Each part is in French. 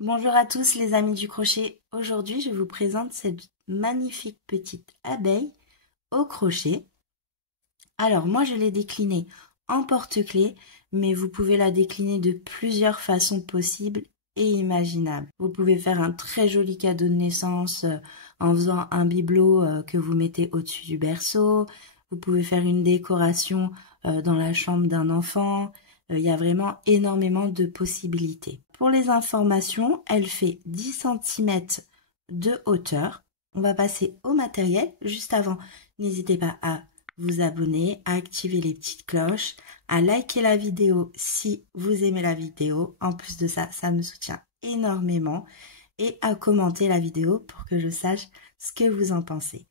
Bonjour à tous les amis du crochet. Aujourd'hui, je vous présente cette magnifique petite abeille au crochet. Alors, moi, je l'ai déclinée en porte-clés, mais vous pouvez la décliner de plusieurs façons possibles et imaginables. Vous pouvez faire un très joli cadeau de naissance en faisant un bibelot que vous mettez au-dessus du berceau. Vous pouvez faire une décoration dans la chambre d'un enfant. Il y a vraiment énormément de possibilités. Pour les informations, elle fait 10 cm de hauteur. On va passer au matériel. Juste avant, n'hésitez pas à vous abonner, à activer les petites cloches, à liker la vidéo si vous aimez la vidéo. En plus de ça, ça me soutient énormément. Et à commenter la vidéo pour que je sache ce que vous en pensez.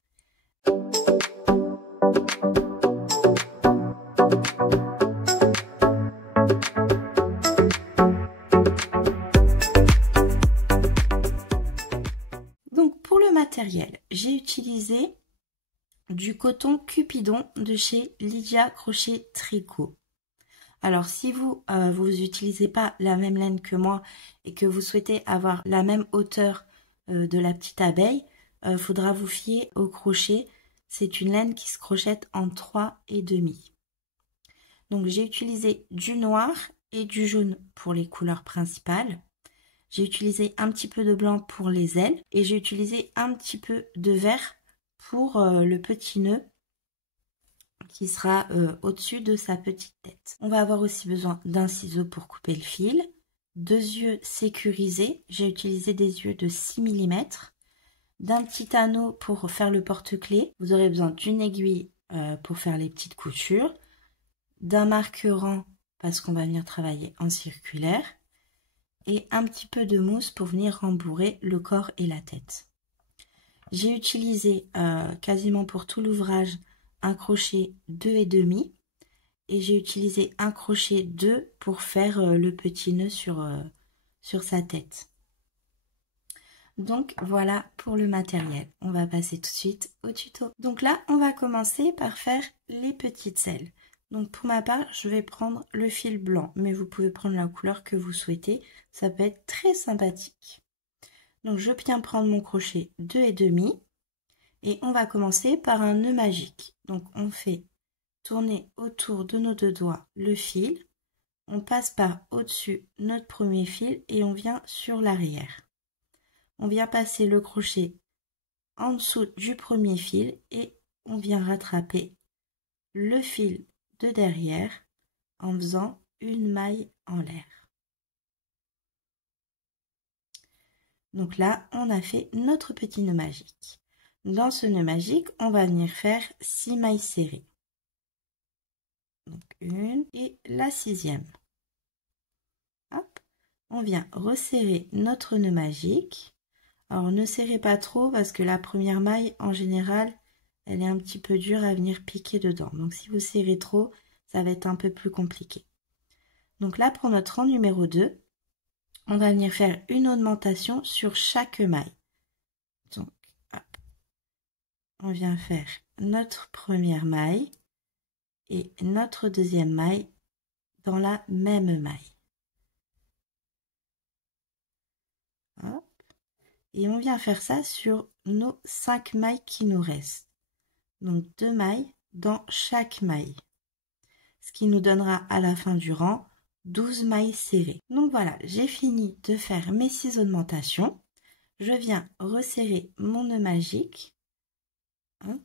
Donc pour le matériel, j'ai utilisé du coton Cupidon de chez Lydia Crochet Tricot. Alors si vous n'utilisez pas la même laine que moi et que vous souhaitez avoir la même hauteur de la petite abeille, faudra vous fier au crochet. C'est une laine qui se crochette en 3,5. Donc j'ai utilisé du noir et du jaune pour les couleurs principales. J'ai utilisé un petit peu de blanc pour les ailes et j'ai utilisé un petit peu de vert pour le petit nœud qui sera au-dessus de sa petite tête. On va avoir aussi besoin d'un ciseau pour couper le fil, 2 yeux sécurisés, j'ai utilisé des yeux de 6 mm, d'un petit anneau pour faire le porte-clés, vous aurez besoin d'une aiguille pour faire les petites coutures, d'un marquerant parce qu'on va venir travailler en circulaire, et un petit peu de mousse pour venir rembourrer le corps et la tête. J'ai utilisé quasiment pour tout l'ouvrage un crochet 2,5 et j'ai utilisé un crochet 2 pour faire le petit nœud sur sa tête. Donc voilà pour le matériel. On va passer tout de suite au tuto. Donc là, on va commencer par faire les petites ailes. Donc pour ma part, je vais prendre le fil blanc, mais vous pouvez prendre la couleur que vous souhaitez. Ça peut être très sympathique. Donc je viens prendre mon crochet 2,5 et on va commencer par un nœud magique. Donc on fait tourner autour de nos 2 doigts le fil, on passe par au-dessus notre premier fil et on vient sur l'arrière. On vient passer le crochet en dessous du premier fil et on vient rattraper le fil de derrière en faisant une maille en l'air. Donc là, on a fait notre petit nœud magique. Dans ce nœud magique, on va venir faire 6 mailles serrées. Donc une et la 6e. Hop, on vient resserrer notre nœud magique. Alors ne serrez pas trop parce que la première maille en général elle est un petit peu dure à venir piquer dedans. Donc si vous serrez trop, ça va être un peu plus compliqué. Donc là pour notre rang numéro 2, on va venir faire une augmentation sur chaque maille. Donc hop, on vient faire notre première maille et notre deuxième maille dans la même maille. Hop. Et on vient faire ça sur nos 5 mailles qui nous restent. Donc 2 mailles dans chaque maille. Ce qui nous donnera à la fin du rang 12 mailles serrées. Donc voilà, j'ai fini de faire mes 6 augmentations. Je viens resserrer mon nœud magique. Hop.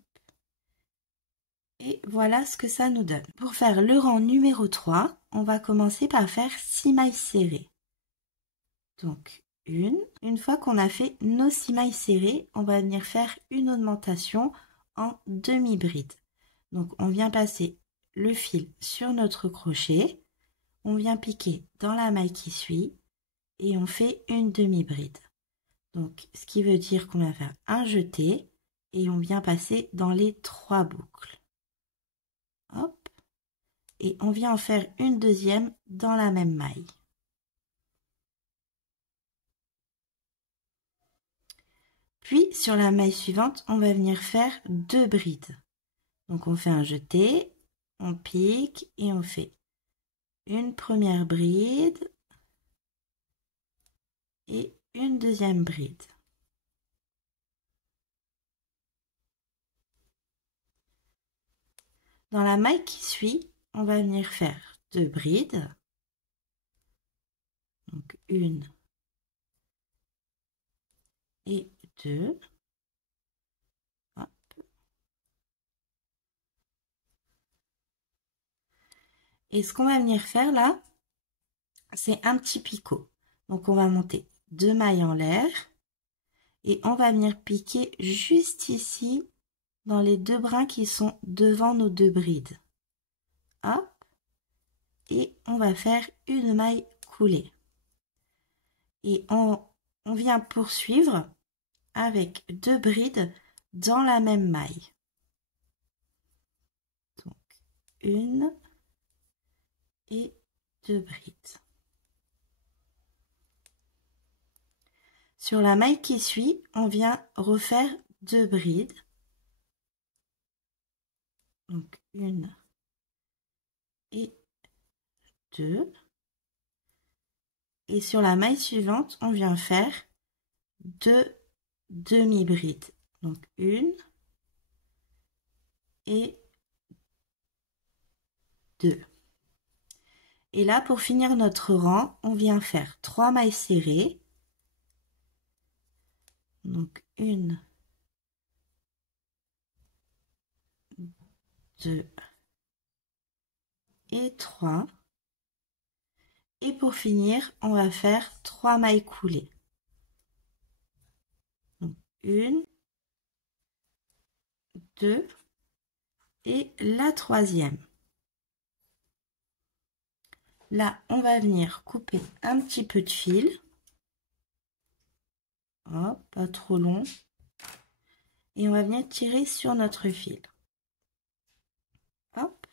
Et voilà ce que ça nous donne. Pour faire le rang numéro 3, on va commencer par faire 6 mailles serrées. Donc une fois qu'on a fait nos 6 mailles serrées, on va venir faire une augmentation en demi-bride. Donc on vient passer le fil sur notre crochet, on vient piquer dans la maille qui suit et on fait une demi-bride. Donc ce qui veut dire qu'on va faire un jeté et on vient passer dans les 3 boucles. Hop, et on vient en faire une deuxième dans la même maille. Puis sur la maille suivante, on va venir faire 2 brides. Donc on fait un jeté, on pique et on fait une première bride, et une deuxième bride. Dans la maille qui suit, on va venir faire 2 brides. Donc une et 2. Hop. Et ce qu'on va venir faire là, c'est un petit picot. Donc on va monter 2 mailles en l'air et on va venir piquer juste ici dans les 2 brins qui sont devant nos 2 brides. Hop. Et on va faire une maille coulée. Et on vient poursuivre avec 2 brides dans la même maille. Donc une et 2 brides. Sur la maille qui suit, on vient refaire 2 brides. Donc une et 2. Et sur la maille suivante, on vient faire 2 demi-brides. Donc une et 2. Et là, pour finir notre rang, on vient faire 3 mailles serrées. Donc une, 2 et 3. Et pour finir, on va faire 3 mailles coulées. Donc une, 2 et la troisième. Là, on va venir couper un petit peu de fil. Hop, pas trop long. Et on va venir tirer sur notre fil. Hop.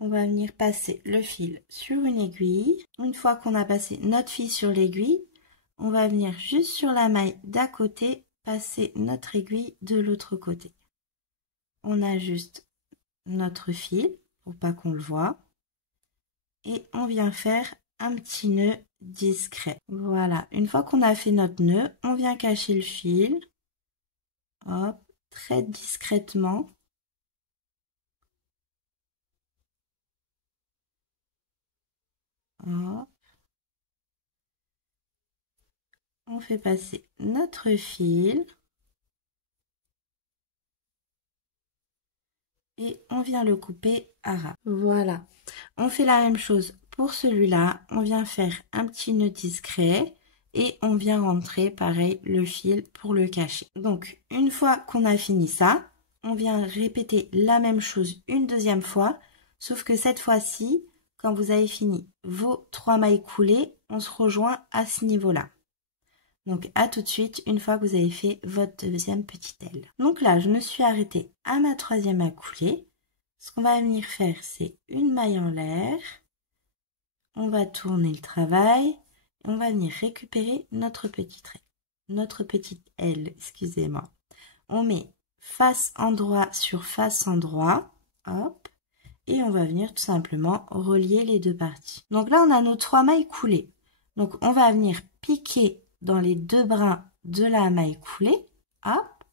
On va venir passer le fil sur une aiguille. Une fois qu'on a passé notre fil sur l'aiguille, on va venir juste sur la maille d'à côté, passer notre aiguille de l'autre côté. On ajuste notre fil pour pas qu'on le voit. Et on vient faire un petit nœud discret. Voilà, une fois qu'on a fait notre nœud, on vient cacher le fil. Hop, très discrètement. Hop. On fait passer notre fil. Et on vient le couper à ras. Voilà. On fait la même chose pour celui-là. On vient faire un petit nœud discret et on vient rentrer pareil le fil pour le cacher. Donc une fois qu'on a fini ça, on vient répéter la même chose une deuxième fois, sauf que cette fois-ci, quand vous avez fini vos 3 mailles coulées, on se rejoint à ce niveau-là. Donc à tout de suite une fois que vous avez fait votre deuxième petite aile. Donc là je me suis arrêtée à ma troisième à couler. Ce qu'on va venir faire c'est une maille en l'air. On va tourner le travail. Et on va venir récupérer notre petite aile. Excusez-moi. On met face endroit sur face endroit. Hop. Et on va venir tout simplement relier les deux parties. Donc là on a nos 3 mailles coulées. Donc on va venir piquer dans les 2 brins de la maille coulée. Hop.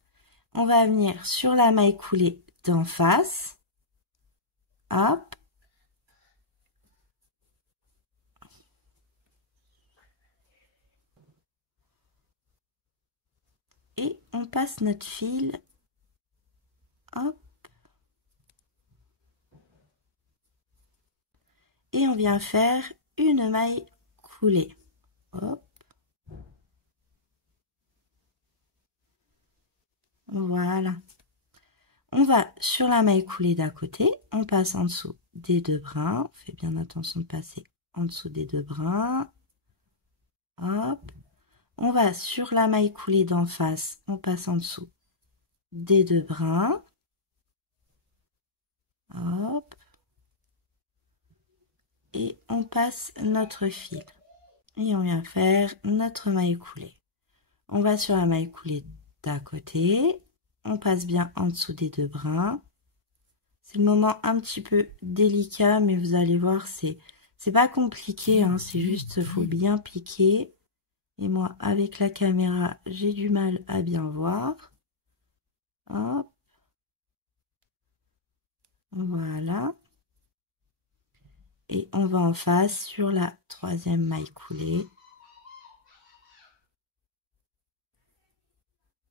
On va venir sur la maille coulée d'en face. Hop. Et on passe notre fil. Hop. Et on vient faire une maille coulée. Hop. Voilà. On va sur la maille coulée d'à côté, on passe en dessous des 2 brins. On fait bien attention de passer en dessous des 2 brins. Hop. On va sur la maille coulée d'en face, on passe en dessous des 2 brins. Hop. Et on passe notre fil. Et on vient faire notre maille coulée. On va sur la maille coulée d'à côté. On passe bien en dessous des 2 brins. C'est le moment un petit peu délicat, mais vous allez voir, c'est C'est pas compliqué, hein, c'est juste, faut bien piquer. Et moi, avec la caméra, j'ai du mal à bien voir. Hop. Voilà. Et on va en face sur la troisième maille coulée.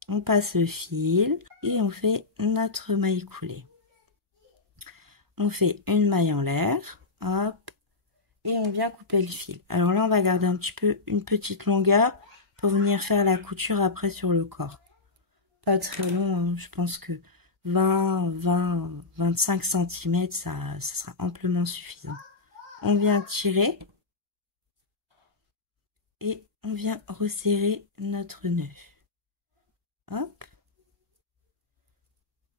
On passe le fil et on fait notre maille coulée. On fait une maille en l'air, hop, et on vient couper le fil. Alors là, on va garder un petit peu une petite longueur pour venir faire la couture après sur le corps. Pas très long, hein, je pense que 25 cm, ça sera amplement suffisant. On vient tirer et on vient resserrer notre nœud. Hop.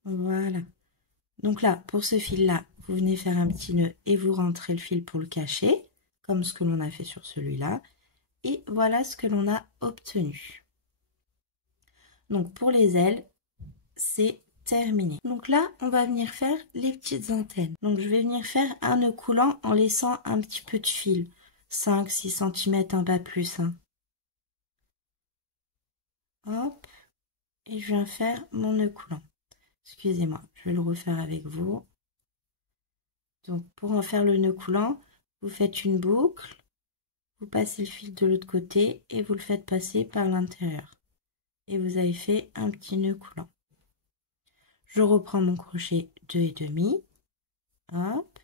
Voilà. Donc là, pour ce fil-là, vous venez faire un petit nœud et vous rentrez le fil pour le cacher, comme ce que l'on a fait sur celui-là. Et voilà ce que l'on a obtenu. Donc pour les ailes, c'est terminé. Donc là, on va venir faire les petites antennes. Donc je vais venir faire un nœud coulant en laissant un petit peu de fil. 5-6 cm, un pas plus. Hein. Hop. Et je viens faire mon nœud coulant. Excusez-moi, je vais le refaire avec vous. Donc pour en faire le nœud coulant, vous faites une boucle, vous passez le fil de l'autre côté et vous le faites passer par l'intérieur. Et vous avez fait un petit nœud coulant. Je reprends mon crochet 2,5. Hop.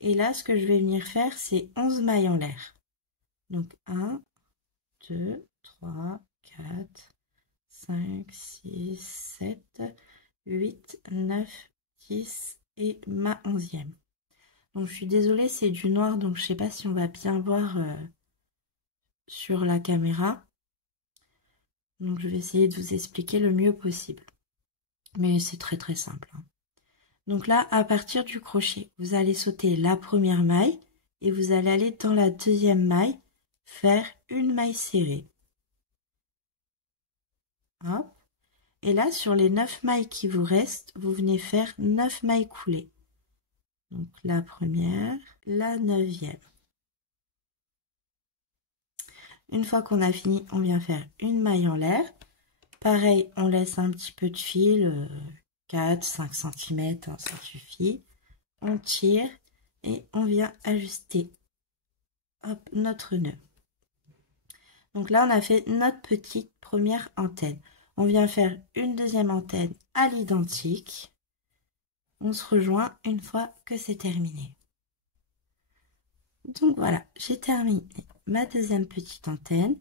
Et là, ce que je vais venir faire, c'est 11 mailles en l'air. Donc 1, 2, 3, 4, 5, 6, 7, 8, 9, 10 et ma 11e. Donc je suis désolée, c'est du noir, donc je sais pas si on va bien voir sur la caméra. Donc je vais essayer de vous expliquer le mieux possible. Mais c'est très très simple. Hein. Donc là, à partir du crochet, vous allez sauter la première maille et vous allez aller dans la deuxième maille, faire une maille serrée. Hop. Et là, sur les 9 mailles qui vous restent, vous venez faire 9 mailles coulées. Donc la première, la 9e. Une fois qu'on a fini, on vient faire une maille en l'air. Pareil, on laisse un petit peu de fil, 4-5 cm, hein, ça suffit. On tire et on vient ajuster hop, notre nœud. Donc là, on a fait notre petite première antenne. On vient faire une deuxième antenne à l'identique. On se rejoint une fois que c'est terminé. Donc voilà, j'ai terminé ma deuxième petite antenne.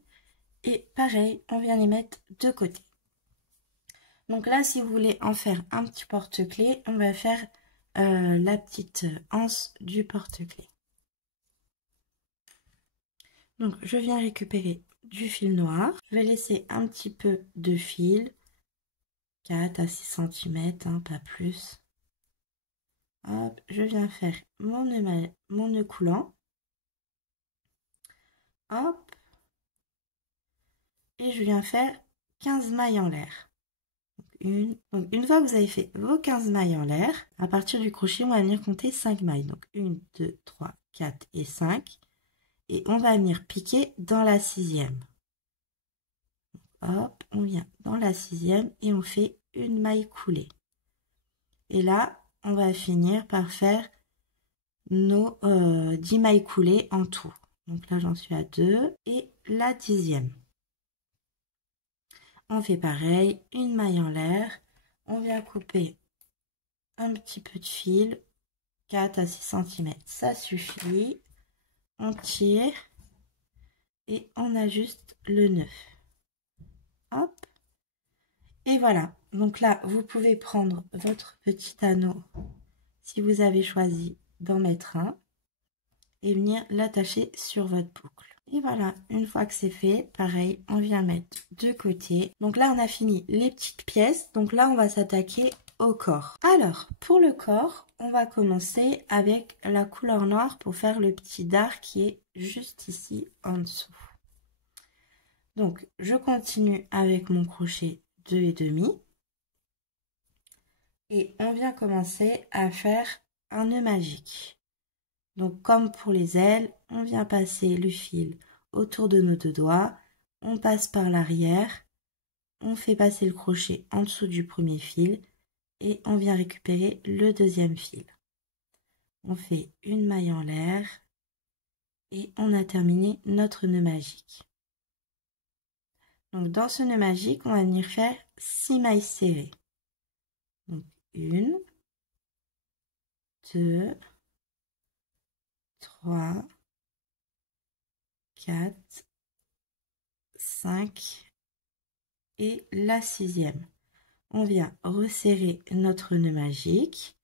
Et pareil, on vient les mettre de côté. Donc là, si vous voulez en faire un petit porte-clés, on va faire la petite anse du porte-clés. Donc je viens récupérer du fil noir. Je vais laisser un petit peu de fil, 4 à 6 cm, hein, pas plus. Hop, je viens faire mon nœud coulant. Hop. Et je viens faire 15 mailles en l'air. Donc une fois que vous avez fait vos 15 mailles en l'air, à partir du crochet, on va venir compter 5 mailles. Donc 1, 2, 3, 4 et 5. Et on va venir piquer dans la 6e. Hop, on vient dans la 6e et on fait une maille coulée. Et là, on va finir par faire nos 10 mailles coulées en tout. Donc là, j'en suis à 2 et la 10e. On fait pareil, une maille en l'air. On vient couper un petit peu de fil, 4 à 6 cm, ça suffit. On tire et on ajuste le nœud. Hop. Et voilà. Donc là, vous pouvez prendre votre petit anneau si vous avez choisi d'en mettre un et venir l'attacher sur votre boucle. Et voilà, une fois que c'est fait, pareil, on vient mettre de côté. Donc là, on a fini les petites pièces. Donc là, on va s'attaquer au corps. Alors, pour le corps, on va commencer avec la couleur noire pour faire le petit dard qui est juste ici en dessous. Donc, je continue avec mon crochet 2,5 et on vient commencer à faire un nœud magique. Donc comme pour les ailes, on vient passer le fil autour de nos 2 doigts, on passe par l'arrière, on fait passer le crochet en dessous du premier fil et on vient récupérer le deuxième fil. On fait une maille en l'air et on a terminé notre nœud magique. Donc dans ce nœud magique, on va venir faire 6 mailles serrées. Donc 1, 2, 3, 4, 5 et la 6e. On vient resserrer notre nœud magique.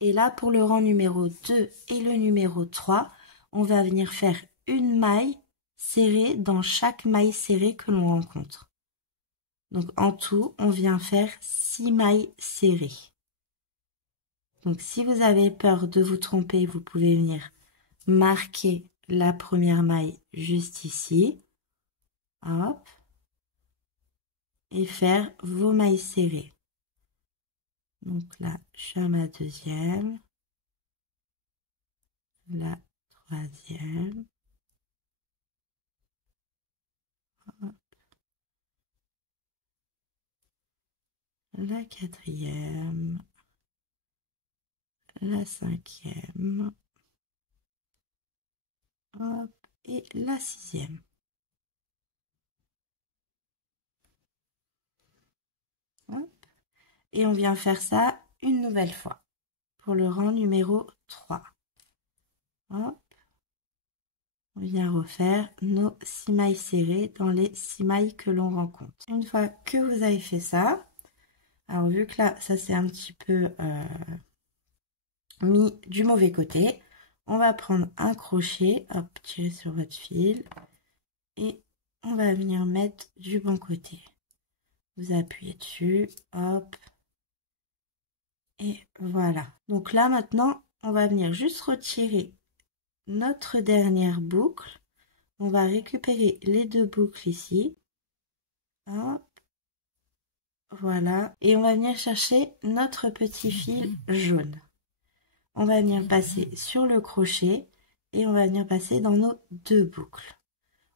Et là, pour le rang numéro 2 et le numéro 3, on va venir faire une maille serrée dans chaque maille serrée que l'on rencontre. Donc en tout, on vient faire 6 mailles serrées. Donc si vous avez peur de vous tromper, vous pouvez venir marquer la première maille juste ici. Hop. Et faire vos mailles serrées. Donc là, je suis à ma deuxième. La troisième. Hop. La quatrième. La cinquième. Hop. Et la 6e. Hop. Et on vient faire ça une nouvelle fois pour le rang numéro 3. Hop. On vient refaire nos 6 mailles serrées dans les 6 mailles que l'on rencontre. Une fois que vous avez fait ça, alors vu que là, ça s'est un petit peu mis du mauvais côté, on va prendre un crochet, hop, tirer sur votre fil et on va venir mettre du bon côté. Vous appuyez dessus, hop, et voilà. Donc là maintenant, on va venir juste retirer notre dernière boucle. On va récupérer les 2 boucles ici, hop, voilà, et on va venir chercher notre petit fil jaune. On va venir passer sur le crochet et on va venir passer dans nos 2 boucles.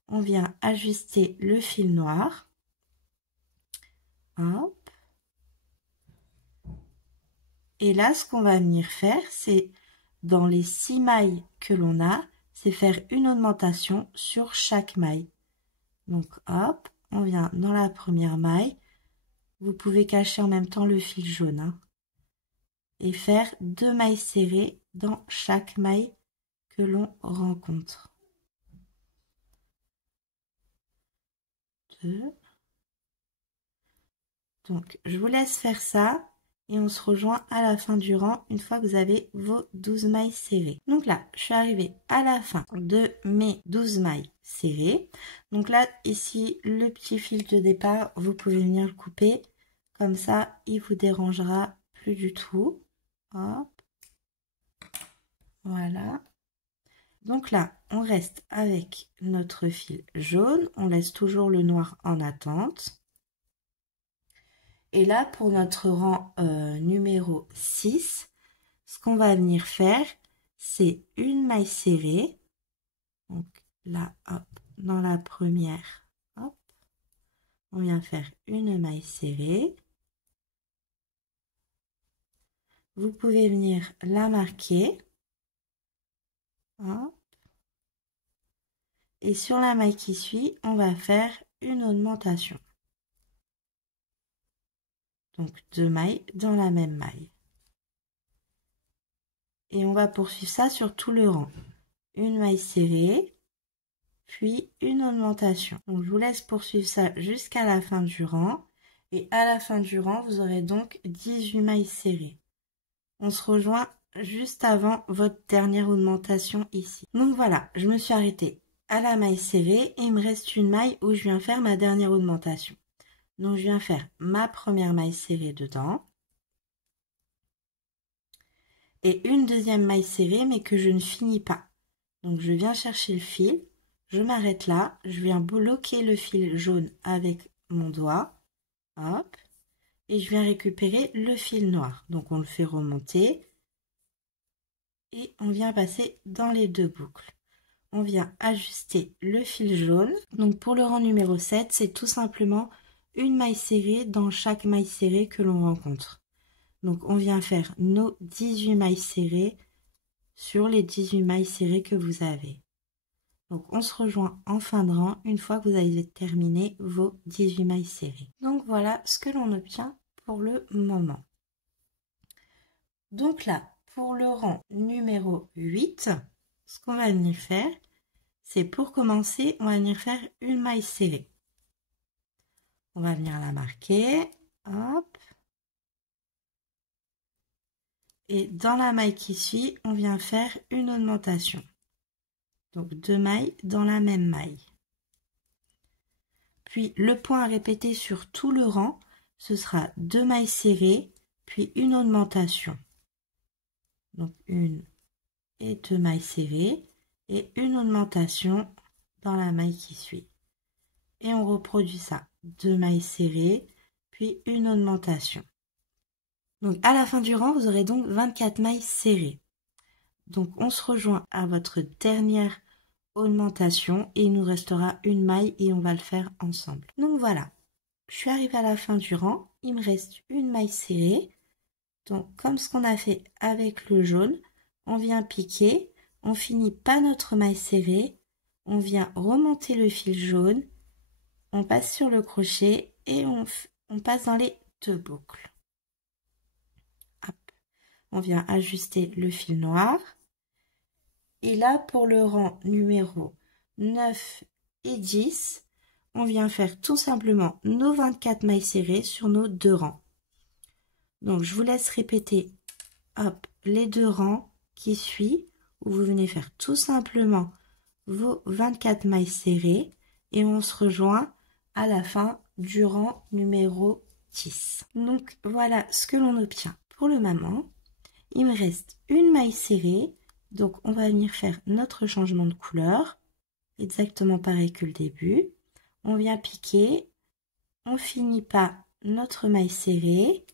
On vient ajuster le fil noir. Hop. Et là, ce qu'on va venir faire, c'est dans les 6 mailles que l'on a, c'est faire une augmentation sur chaque maille. Donc, hop, on vient dans la première maille. Vous pouvez cacher en même temps le fil jaune. Hein, et faire 2 mailles serrées dans chaque maille que l'on rencontre. 2. Donc, je vous laisse faire ça et on se rejoint à la fin du rang une fois que vous avez vos 12 mailles serrées. Donc là, je suis arrivée à la fin de mes 12 mailles serrées. Donc là, ici, le petit fil de départ, vous pouvez venir le couper. Comme ça, il vous dérangera plus du tout. Hop. Voilà. Donc là, on reste avec notre fil jaune. On laisse toujours le noir en attente. Et là, pour notre rang numéro 6, ce qu'on va venir faire, c'est une maille serrée. Donc là, hop, dans la première, hop, on vient faire une maille serrée. Vous pouvez venir la marquer. Hop. Et sur la maille qui suit, on va faire une augmentation. Donc 2 mailles dans la même maille. Et on va poursuivre ça sur tout le rang. Une maille serrée, puis une augmentation. Donc je vous laisse poursuivre ça jusqu'à la fin du rang. Et à la fin du rang, vous aurez donc 18 mailles serrées. On se rejoint juste avant votre dernière augmentation ici. Donc voilà, je me suis arrêtée à la maille serrée et il me reste une maille où je viens faire ma dernière augmentation. Donc je viens faire ma première maille serrée dedans. Et une deuxième maille serrée mais que je ne finis pas. Donc je viens chercher le fil, je m'arrête là, je viens bloquer le fil jaune avec mon doigt, hop, et je viens récupérer le fil noir. Donc on le fait remonter, et on vient passer dans les 2 boucles. On vient ajuster le fil jaune. Donc pour le rang numéro 7, c'est tout simplement une maille serrée dans chaque maille serrée que l'on rencontre. Donc on vient faire nos 18 mailles serrées sur les 18 mailles serrées que vous avez. Donc on se rejoint en fin de rang une fois que vous avez terminé vos 18 mailles serrées. Donc voilà ce que l'on obtient pour le moment. Donc là, pour le rang numéro 8, ce qu'on va venir faire, c'est pour commencer, on va venir faire une maille serrée. On va venir la marquer, hop. Et dans la maille qui suit, on vient faire une augmentation. Donc 2 mailles dans la même maille. Puis le point à répéter sur tout le rang, ce sera 2 mailles serrées, puis une augmentation. Donc 1 et 2 mailles serrées et une augmentation dans la maille qui suit. Et on reproduit ça, 2 mailles serrées, puis une augmentation. Donc à la fin du rang, vous aurez donc 24 mailles serrées. Donc on se rejoint à votre dernière augmentation et il nous restera une maille et on va le faire ensemble. Donc voilà, je suis arrivée à la fin du rang, il me reste une maille serrée. Donc comme ce qu'on a fait avec le jaune, on vient piquer, on finit pas notre maille serrée, on vient remonter le fil jaune, on passe sur le crochet et on passe dans les 2 boucles. Hop. On vient ajuster le fil noir. Et là, pour le rang numéro 9 et 10, on vient faire tout simplement nos 24 mailles serrées sur nos 2 rangs. Donc, je vous laisse répéter, hop, les 2 rangs qui suivent, où vous venez faire tout simplement vos 24 mailles serrées et on se rejoint à la fin du rang numéro 10. Donc, voilà ce que l'on obtient pour le moment. Il me reste une maille serrée. Donc, on va venir faire notre changement de couleur, exactement pareil que le début. On vient piquer, on finit pas notre maille serrée,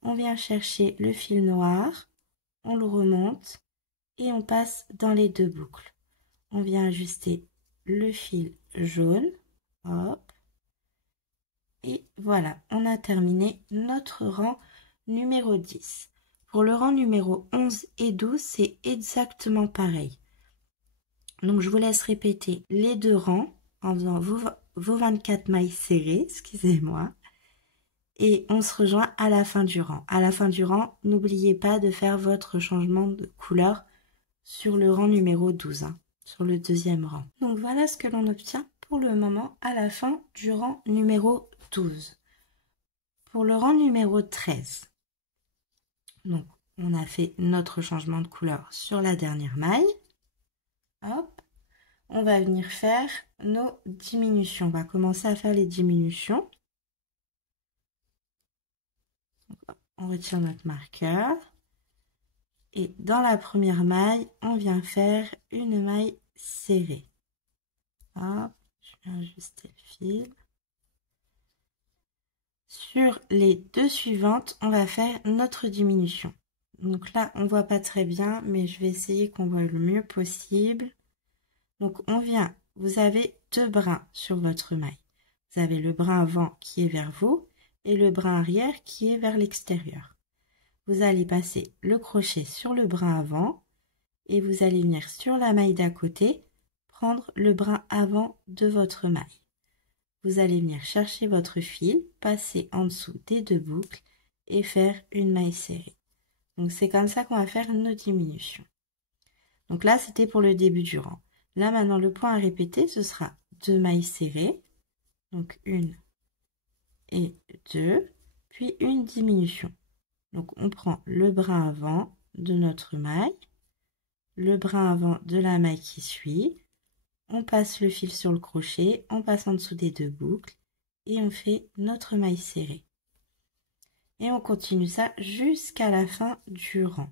on vient chercher le fil noir, on le remonte et on passe dans les 2 boucles. On vient ajuster le fil jaune, hop, et voilà, on a terminé notre rang numéro 10. Pour le rang numéro 11 et 12, c'est exactement pareil. Donc, je vous laisse répéter les 2 rangs en faisant vos 24 mailles serrées, excusez-moi. Et on se rejoint à la fin du rang. À la fin du rang, n'oubliez pas de faire votre changement de couleur sur le rang numéro 12, sur le 2e rang. Donc, voilà ce que l'on obtient pour le moment à la fin du rang numéro 12. Pour le rang numéro 13, donc, on a fait notre changement de couleur sur la dernière maille. Hop, on va venir faire nos diminutions. On va commencer à faire les diminutions. On retire notre marqueur. Et dans la première maille, on vient faire une maille serrée. Hop, je vais ajuster le fil. Sur les 2 suivantes, on va faire notre diminution. Donc là, on voit pas très bien, mais je vais essayer qu'on voit le mieux possible. Donc on vient, vous avez 2 brins sur votre maille. Vous avez le brin avant qui est vers vous et le brin arrière qui est vers l'extérieur. Vous allez passer le crochet sur le brin avant et vous allez venir sur la maille d'à côté, prendre le brin avant de votre maille. Vous allez venir chercher votre fil, passer en dessous des 2 boucles et faire une maille serrée. Donc c'est comme ça qu'on va faire nos diminutions. Donc là, c'était pour le début du rang. Là, maintenant, le point à répéter, ce sera 2 mailles serrées. Donc, 1 et 2, puis une diminution. Donc, on prend le brin avant de notre maille, le brin avant de la maille qui suit. On passe le fil sur le crochet, on passe en dessous des 2 boucles et on fait notre maille serrée. Et on continue ça jusqu'à la fin du rang.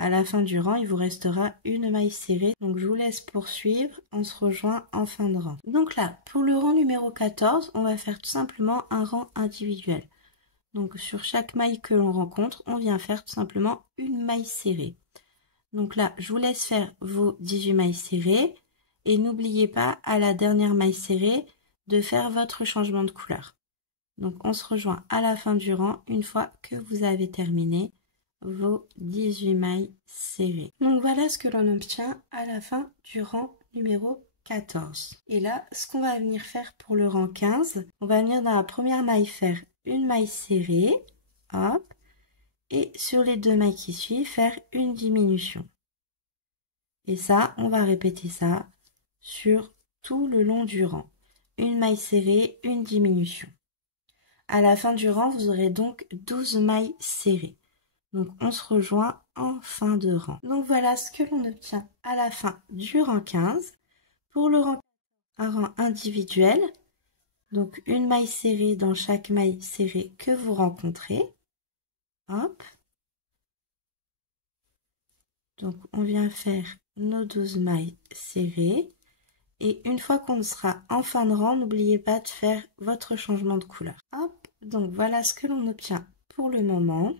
À la fin du rang, il vous restera une maille serrée. Donc, je vous laisse poursuivre. On se rejoint en fin de rang. Donc là, pour le rang numéro 14, on va faire tout simplement un rang individuel. Donc, sur chaque maille que l'on rencontre, on vient faire tout simplement une maille serrée. Donc là, je vous laisse faire vos 18 mailles serrées et n'oubliez pas à la dernière maille serrée de faire votre changement de couleur. Donc on se rejoint à la fin du rang une fois que vous avez terminé vos 18 mailles serrées. Donc voilà ce que l'on obtient à la fin du rang numéro 14. Et là, ce qu'on va venir faire pour le rang 15, on va venir dans la première maille faire une maille serrée, hop, et sur les 2 mailles qui suivent, faire une diminution. Et ça, on va répéter ça sur tout le long du rang. Une maille serrée, une diminution. À la fin du rang, vous aurez donc 12 mailles serrées. Donc on se rejoint en fin de rang. Donc voilà ce que l'on obtient à la fin du rang 15. Pour le rang, un rang individuel. Donc une maille serrée dans chaque maille serrée que vous rencontrez. Hop. Donc on vient faire nos 12 mailles serrées. Et une fois qu'on sera en fin de rang, n'oubliez pas de faire votre changement de couleur. Hop. Donc voilà ce que l'on obtient pour le moment.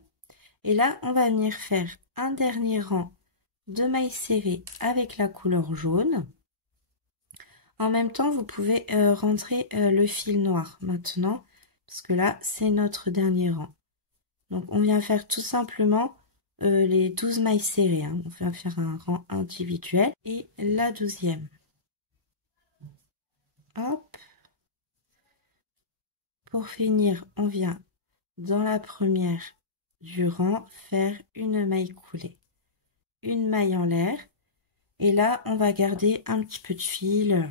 Et là, on va venir faire un dernier rang de mailles serrées avec la couleur jaune. En même temps, vous pouvez rentrer le fil noir maintenant, parce que là, c'est notre dernier rang. Donc, on vient faire tout simplement les 12 mailles serrées. Hein. On vient faire un rang individuel et la 12e. Hop. Pour finir, on vient dans la première du rang faire une maille coulée. Une maille en l'air. Et là, on va garder un petit peu de fil.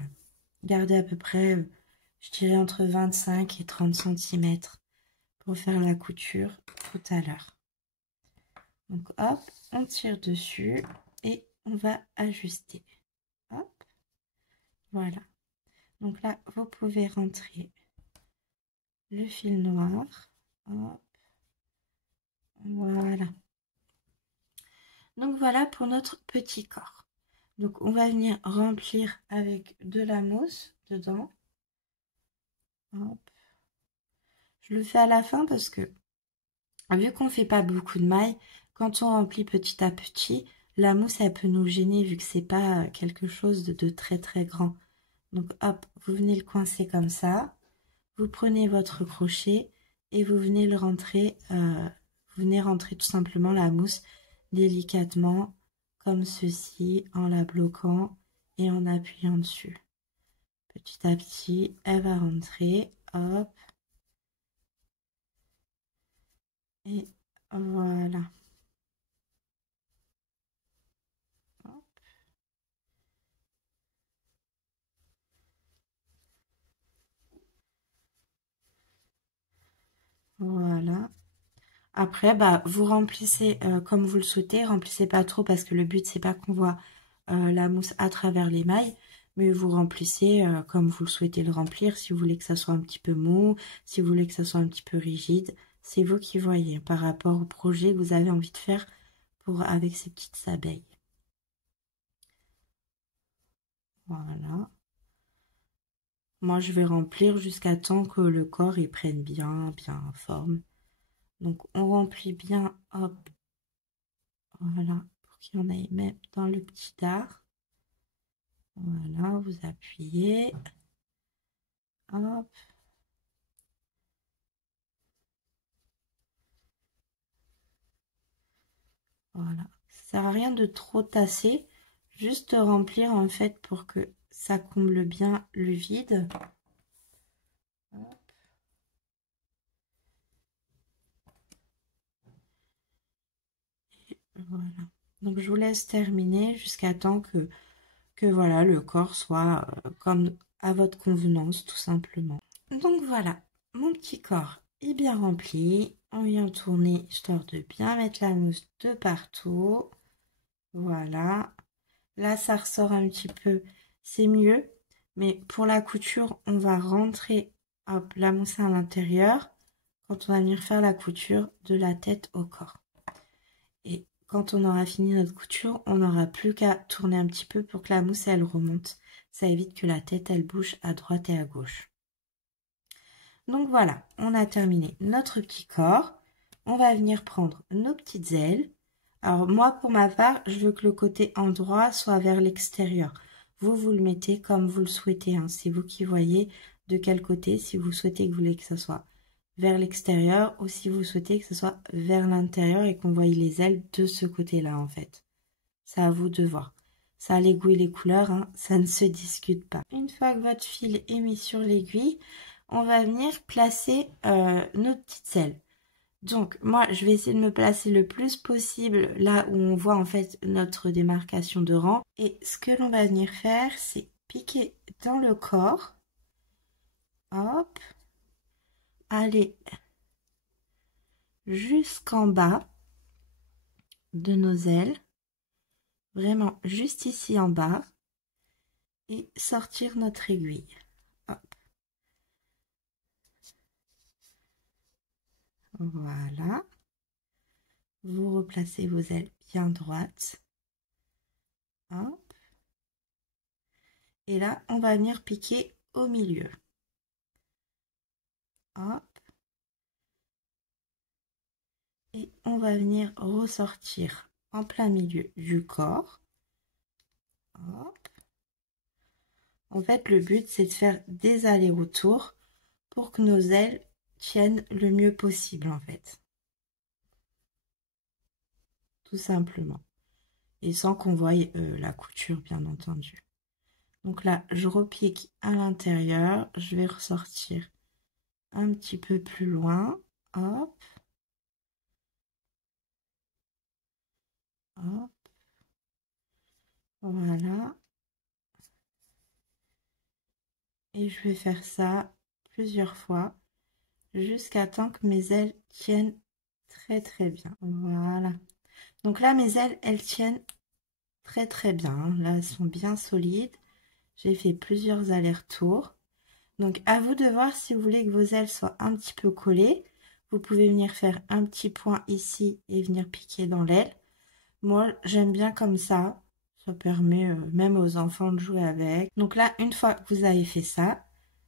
Garder à peu près, je dirais, entre 25 et 30 cm pour faire la couture tout à l'heure. Donc hop, on tire dessus et on va ajuster. Hop, voilà. Donc là, vous pouvez rentrer le fil noir. Hop, voilà. Donc voilà pour notre petit corps. Donc on va venir remplir avec de la mousse dedans. Hop. Je le fais à la fin parce que vu qu'on fait pas beaucoup de mailles, quand on remplit petit à petit, la mousse elle peut nous gêner vu que c'est pas quelque chose de très très grand. Donc hop, vous venez le coincer comme ça, vous prenez votre crochet et vous venez le rentrer, vous venez rentrer tout simplement la mousse délicatement comme ceci en la bloquant et en appuyant dessus. Petit à petit, elle va rentrer, hop. Et voilà. Hop. Voilà. Après, bah, vous remplissez comme vous le souhaitez. Remplissez pas trop parce que le but, c'est pas qu'on voit la mousse à travers les mailles. Mais vous remplissez comme vous le souhaitez le remplir. Si vous voulez que ça soit un petit peu mou, si vous voulez que ça soit un petit peu rigide, c'est vous qui voyez par rapport au projet que vous avez envie de faire avec ces petites abeilles. Voilà. Moi, je vais remplir jusqu'à temps que le corps il prenne bien forme. Donc, on remplit bien, hop, voilà, pour qu'il y en ait même dans le petit dard. Voilà, vous appuyez, hop. Voilà, ça sert à rien de trop tasser, juste remplir en fait pour que ça comble bien le vide. Hop. Et voilà. Donc je vous laisse terminer jusqu'à temps que voilà, le corps soit comme à votre convenance tout simplement. Donc voilà, mon petit corps est bien rempli. On vient tourner histoire de bien mettre la mousse de partout. Voilà. Là, ça ressort un petit peu, c'est mieux. Mais pour la couture, on va rentrer hop, la mousse à l'intérieur quand on va venir faire la couture de la tête au corps. Et quand on aura fini notre couture, on n'aura plus qu'à tourner un petit peu pour que la mousse, elle remonte. Ça évite que la tête, elle bouge à droite et à gauche. Donc voilà, on a terminé notre petit corps. On va venir prendre nos petites ailes. Alors moi, pour ma part, je veux que le côté endroit soit vers l'extérieur. Vous le mettez comme vous le souhaitez, hein. C'est vous qui voyez de quel côté, si vous souhaitez que vous voulez que ça soit vers l'extérieur ou si vous souhaitez que ce soit vers l'intérieur et qu'on voie les ailes de ce côté-là, en fait. C'est à vous de voir. Ça, les goûts et les couleurs, hein, ça ne se discute pas. Une fois que votre fil est mis sur l'aiguille, on va venir placer nos petites ailes. Donc, moi, je vais essayer de me placer le plus possible là où on voit en fait notre démarcation de rang. Et ce que l'on va venir faire, c'est piquer dans le corps. Hop. Aller jusqu'en bas de nos ailes. Vraiment juste ici en bas. Et sortir notre aiguille. Hop. Voilà. Vous replacez vos ailes bien droites. Hop. Et là, on va venir piquer au milieu. Hop. Et on va venir ressortir en plein milieu du corps. Hop. En fait, le but, c'est de faire des allers-retours pour que nos ailes tiennent le mieux possible, en fait. Tout simplement. Et sans qu'on voie la couture, bien entendu. Donc là, je repique à l'intérieur. Je vais ressortir un petit peu plus loin. Hop. Hop. Voilà. Et je vais faire ça plusieurs fois jusqu'à temps que mes ailes tiennent très bien. Voilà. Donc là, mes ailes, elles tiennent très bien. Hein. Là, elles sont bien solides. J'ai fait plusieurs allers-retours. Donc, à vous de voir si vous voulez que vos ailes soient un petit peu collées. Vous pouvez venir faire un petit point ici et venir piquer dans l'aile. Moi, j'aime bien comme ça. Ça permet même aux enfants de jouer avec. Donc là, une fois que vous avez fait ça,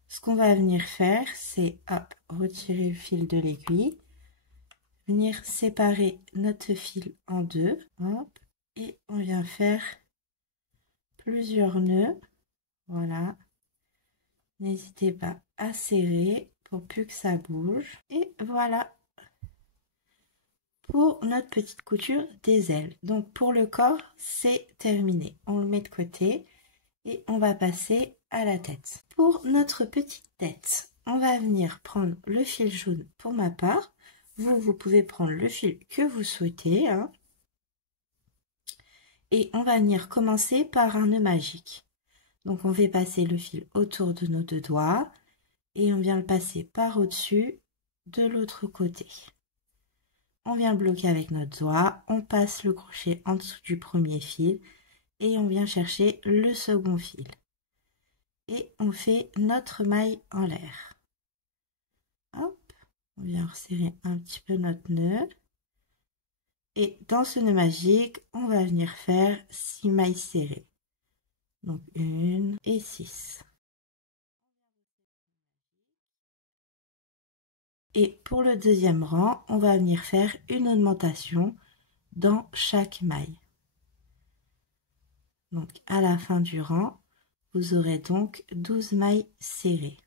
ce qu'on va venir faire, c'est hop, retirer le fil de l'aiguille. Venir séparer notre fil en deux. Hop, et on vient faire plusieurs nœuds. Voilà. N'hésitez pas à serrer pour plus que ça bouge. Et voilà pour notre petite couture des ailes. Donc pour le corps, c'est terminé. On le met de côté et on va passer à la tête. Pour notre petite tête, on va venir prendre le fil jaune pour ma part. Vous pouvez prendre le fil que vous souhaitez. Hein. Et on va venir commencer par un nœud magique. Donc on fait passer le fil autour de nos deux doigts et on vient le passer par au-dessus de l'autre côté. On vient le bloquer avec notre doigt, on passe le crochet en dessous du premier fil et on vient chercher le second fil. Et on fait notre maille en l'air. Hop, on vient resserrer un petit peu notre nœud. Et dans ce nœud magique, on va venir faire 6 mailles serrées. Donc 1 et 6. Et pour le deuxième rang, on va venir faire une augmentation dans chaque maille. Donc à la fin du rang, vous aurez donc 12 mailles serrées.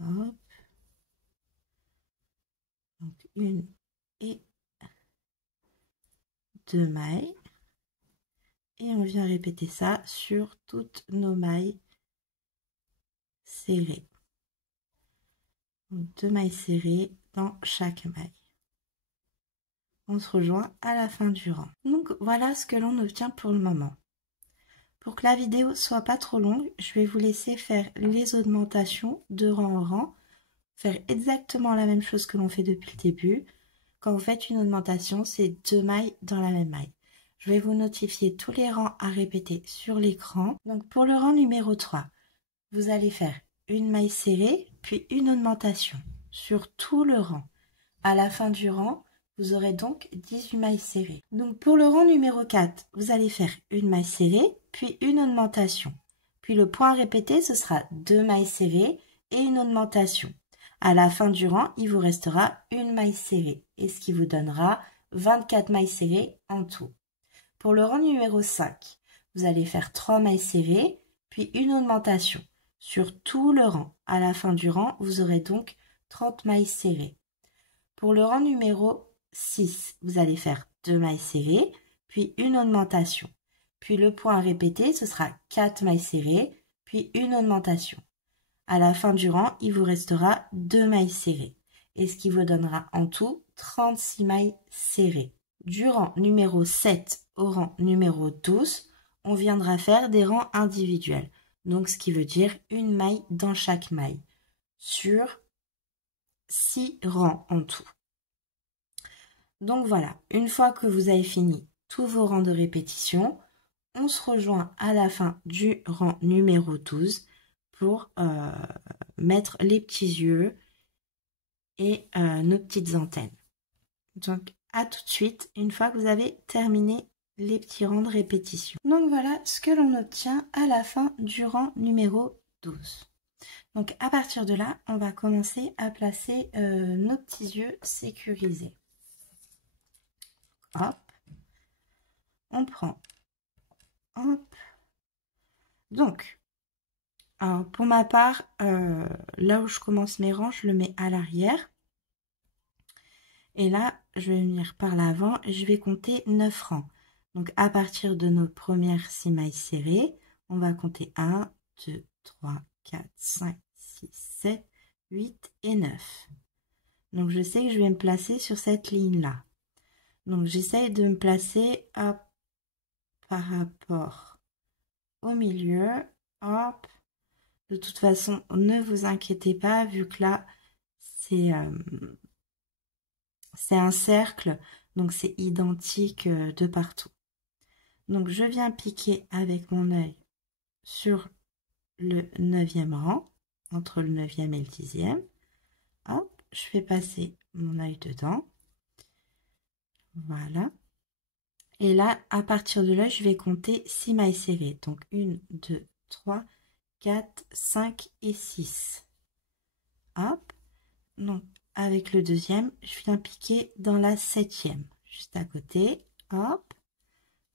Hop. Donc 1 et 2 mailles. Et on vient répéter ça sur toutes nos mailles serrées. Donc 2 mailles serrées dans chaque maille. On se rejoint à la fin du rang. Donc voilà ce que l'on obtient pour le moment. Pour que la vidéo soit pas trop longue, je vais vous laisser faire les augmentations de rang en rang. Faire exactement la même chose que l'on fait depuis le début. Quand vous faites une augmentation, c'est 2 mailles dans la même maille. Je vais vous notifier tous les rangs à répéter sur l'écran. Donc pour le rang numéro 3, vous allez faire une maille serrée, puis une augmentation sur tout le rang. À la fin du rang, vous aurez donc 18 mailles serrées. Donc pour le rang numéro 4, vous allez faire une maille serrée, puis une augmentation. Puis le point à répéter, ce sera 2 mailles serrées et une augmentation. À la fin du rang, il vous restera une maille serrée, et ce qui vous donnera 24 mailles serrées en tout. Pour le rang numéro 5, vous allez faire 3 mailles serrées, puis une augmentation sur tout le rang. À la fin du rang, vous aurez donc 30 mailles serrées. Pour le rang numéro 6, vous allez faire 2 mailles serrées, puis une augmentation. Puis le point à répéter, ce sera 4 mailles serrées, puis une augmentation. À la fin du rang, il vous restera 2 mailles serrées, et ce qui vous donnera en tout 36 mailles serrées. Du rang numéro 7 au rang numéro 12, on viendra faire des rangs individuels. Donc, ce qui veut dire une maille dans chaque maille, sur 6 rangs en tout. Donc voilà, une fois que vous avez fini tous vos rangs de répétition, on se rejoint à la fin du rang numéro 12 pour mettre les petits yeux et nos petites antennes. Donc, à tout de suite, une fois que vous avez terminé les petits rangs de répétition. Donc voilà ce que l'on obtient à la fin du rang numéro 12. Donc à partir de là, on va commencer à placer nos petits yeux sécurisés. Hop, on prend, hop. Donc, alors pour ma part, là où je commence mes rangs, je le mets à l'arrière. Et là, je vais venir par l'avant et je vais compter 9 rangs. Donc, à partir de nos premières 6 mailles serrées, on va compter 1, 2, 3, 4, 5, 6, 7, 8 et 9. Donc, je sais que je vais me placer sur cette ligne-là. Donc, j'essaye de me placer hop, par rapport au milieu. Hop. De toute façon, ne vous inquiétez pas, vu que là, c'est un cercle, donc c'est identique de partout. Donc, je viens piquer avec mon œil sur le 9e rang, entre le 9e et le 10e. Hop, je fais passer mon œil dedans. Voilà. Et là, à partir de là, je vais compter 6 mailles serrées. Donc, 1, 2, 3, 4, 5 et 6. Hop. Donc, avec le deuxième, je viens piquer dans la 7e, juste à côté. Hop.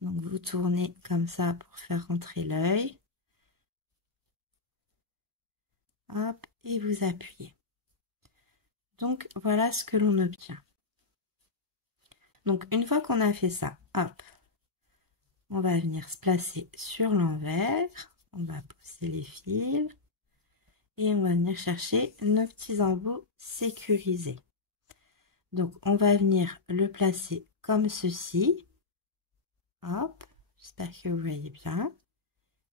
Donc, vous tournez comme ça pour faire rentrer l'œil. Hop, et vous appuyez. Donc, voilà ce que l'on obtient. Donc, une fois qu'on a fait ça, hop, on va venir se placer sur l'envers. On va pousser les fils. Et on va venir chercher nos petits embouts sécurisés. Donc, on va venir le placer comme ceci. Hop, j'espère que vous voyez bien.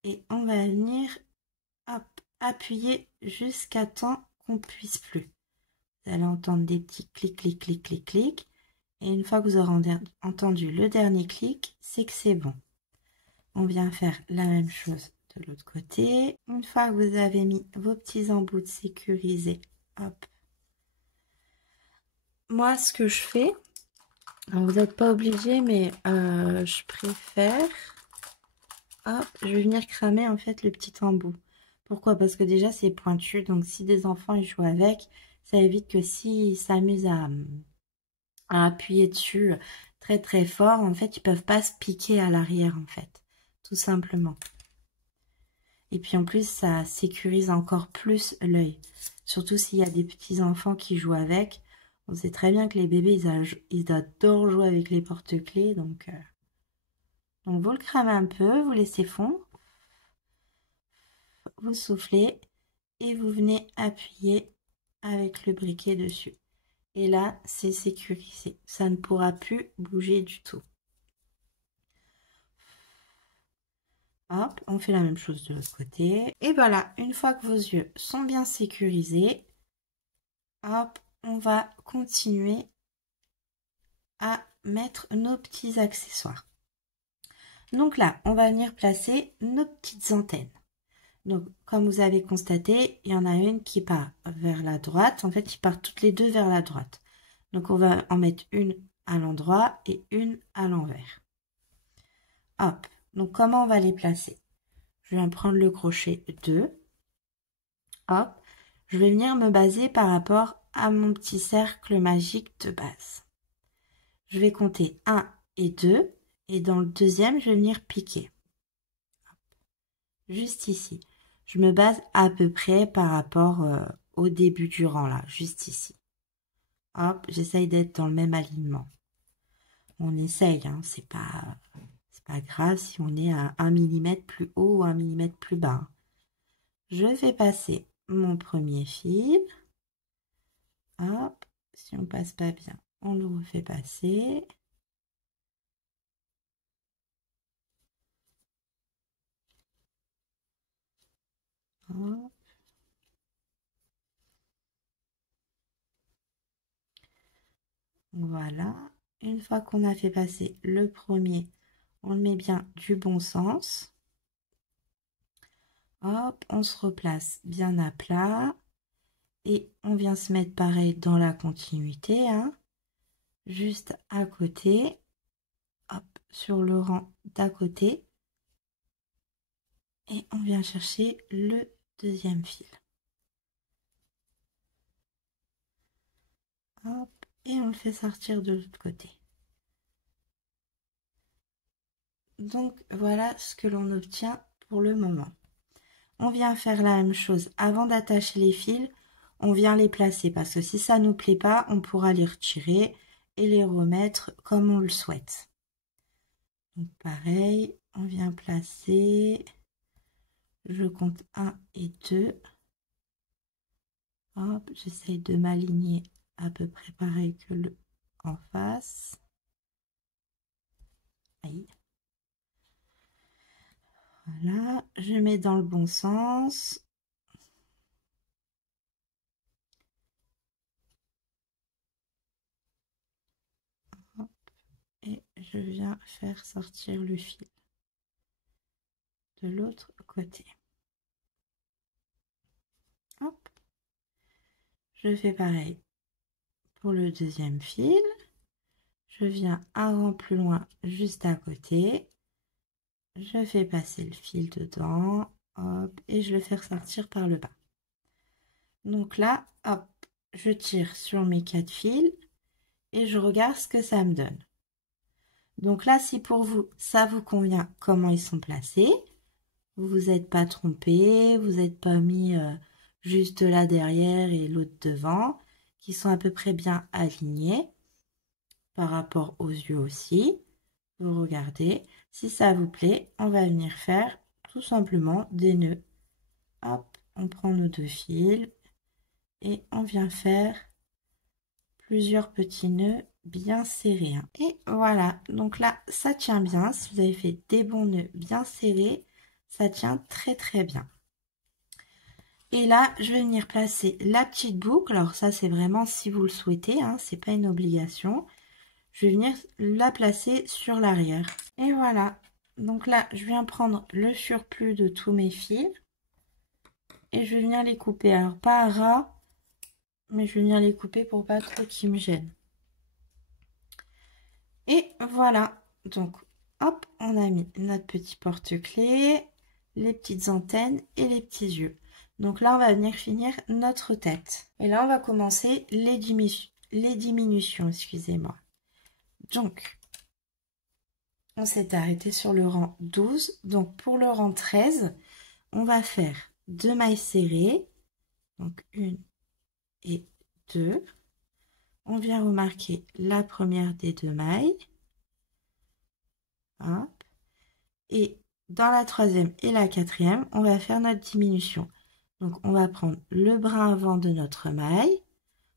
Et on va venir, hop, appuyer jusqu'à temps qu'on ne puisse plus. Vous allez entendre des petits clics, clics, clics, clics, clics. Et une fois que vous aurez entendu le dernier clic, c'est que c'est bon. On vient faire la même chose de l'autre côté. Une fois que vous avez mis vos petits embouts sécurisés, hop. Moi, ce que je fais, vous n'êtes pas obligé, mais je préfère, hop, je vais venir cramer en fait le petit embout. Pourquoi? Parce que déjà c'est pointu, donc si des enfants ils jouent avec, ça évite que s'ils s'amusent à appuyer dessus très très fort, en fait ils peuvent pas se piquer à l'arrière en fait, tout simplement. Et puis en plus ça sécurise encore plus l'œil, surtout s'il y a des petits enfants qui jouent avec. On sait très bien que les bébés ils adorent jouer avec les porte-clés, donc vous le cramez un peu, vous laissez fondre, vous soufflez et vous venez appuyer avec le briquet dessus. Et là, c'est sécurisé. Ça ne pourra plus bouger du tout. Hop, on fait la même chose de l'autre côté. Et voilà, une fois que vos yeux sont bien sécurisés, hop, on va continuer à mettre nos petits accessoires. Donc là, on va venir placer nos petites antennes. Donc, comme vous avez constaté, il y en a une qui part vers la droite. En fait, ils partent toutes les deux vers la droite. Donc, on va en mettre une à l'endroit et une à l'envers. Hop. Donc, comment on va les placer? Je viens prendre le crochet 2. Hop. Je vais venir me baser par rapport à mon petit cercle magique de base. je vais compter 1 et 2 et dans le deuxième, je vais venir piquer. Juste ici. Je me base à peu près par rapport au début du rang là, juste ici. Hop, j'essaye d'être dans le même alignement. On essaye, hein, c'est pas grave si on est à 1 mm plus haut ou 1 mm plus bas. Je vais passer mon premier fil. Hop, si on passe pas bien, on le refait passer. Hop. Voilà. Une fois qu'on a fait passer le premier, on le met bien du bon sens. Hop, on se replace bien à plat. Et on vient se mettre pareil dans la continuité, hein, juste à côté. Hop, sur le rang d'à côté. Et on vient chercher le deuxième fil. Hop, et on le fait sortir de l'autre côté. Donc voilà ce que l'on obtient pour le moment. On vient faire la même chose avant d'attacher les fils. On vient les placer parce que si ça ne nous plaît pas, on pourra les retirer et les remettre comme on le souhaite. Donc pareil, on vient placer. Je compte 1 et 2. Hop, j'essaye de m'aligner à peu près pareil que le en face. Aïe. Voilà, je mets dans le bon sens. Hop, et je viens faire sortir le fil de l'autre côté. Hop. Je fais pareil pour le deuxième fil. Je viens un rang plus loin juste à côté. Je fais passer le fil dedans. Hop, et je le fais ressortir par le bas. Donc là, hop, je tire sur mes 4 fils et je regarde ce que ça me donne. Donc là, si pour vous, ça vous convient comment ils sont placés, vous vous êtes pas trompé, vous n'êtes pas mis juste là derrière et l'autre devant, qui sont à peu près bien alignés par rapport aux yeux aussi. Vous regardez, si ça vous plaît, on va venir faire tout simplement des nœuds. Hop, on prend nos 2 fils et on vient faire plusieurs petits nœuds bien serrés. Et voilà, donc là, ça tient bien. Si vous avez fait des bons nœuds bien serrés, ça tient très très bien. Et là, je vais venir placer la petite boucle. Alors ça, c'est vraiment si vous le souhaitez, hein, c'est pas une obligation. Je vais venir la placer sur l'arrière. Et voilà. Donc là, je viens prendre le surplus de tous mes fils. Et je vais venir les couper. Alors pas à ras, mais je vais venir les couper pour pas trop qu'ils me gênent. Et voilà. Donc, hop, on a mis notre petit porte-clés, les petites antennes et les petits yeux. Donc là, on va venir finir notre tête. Et là, on va commencer les diminutions, excusez-moi. Donc, on s'est arrêté sur le rang 12. Donc, pour le rang 13, on va faire 2 mailles serrées. Donc, 1 et 2. On vient remarquer la première des 2 mailles. Hop. Et dans la troisième et la quatrième, on va faire notre diminution. Donc, on va prendre le brin avant de notre maille.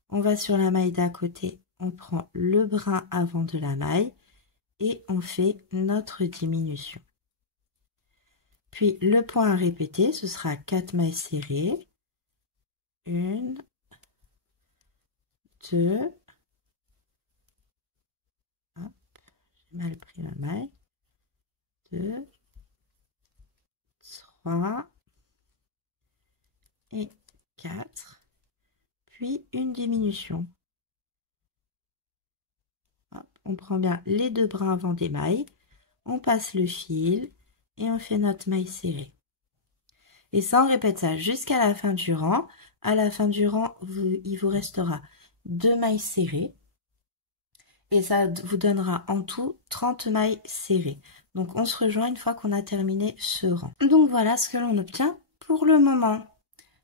On va sur la maille d'à côté, on prend le brin avant de la maille et on fait notre diminution. Puis, le point à répéter, ce sera 4 mailles serrées. 1, 2, hop, j'ai mal pris ma maille. 2, 3 et 4. Puis, une diminution. Hop, on prend bien les 2 brins avant des mailles, on passe le fil et on fait notre maille serrée. Et ça, on répète ça jusqu'à la fin du rang. À la fin du rang, il vous restera 2 mailles serrées. Et ça vous donnera en tout 30 mailles serrées. Donc on se rejoint une fois qu'on a terminé ce rang. Donc voilà ce que l'on obtient pour le moment.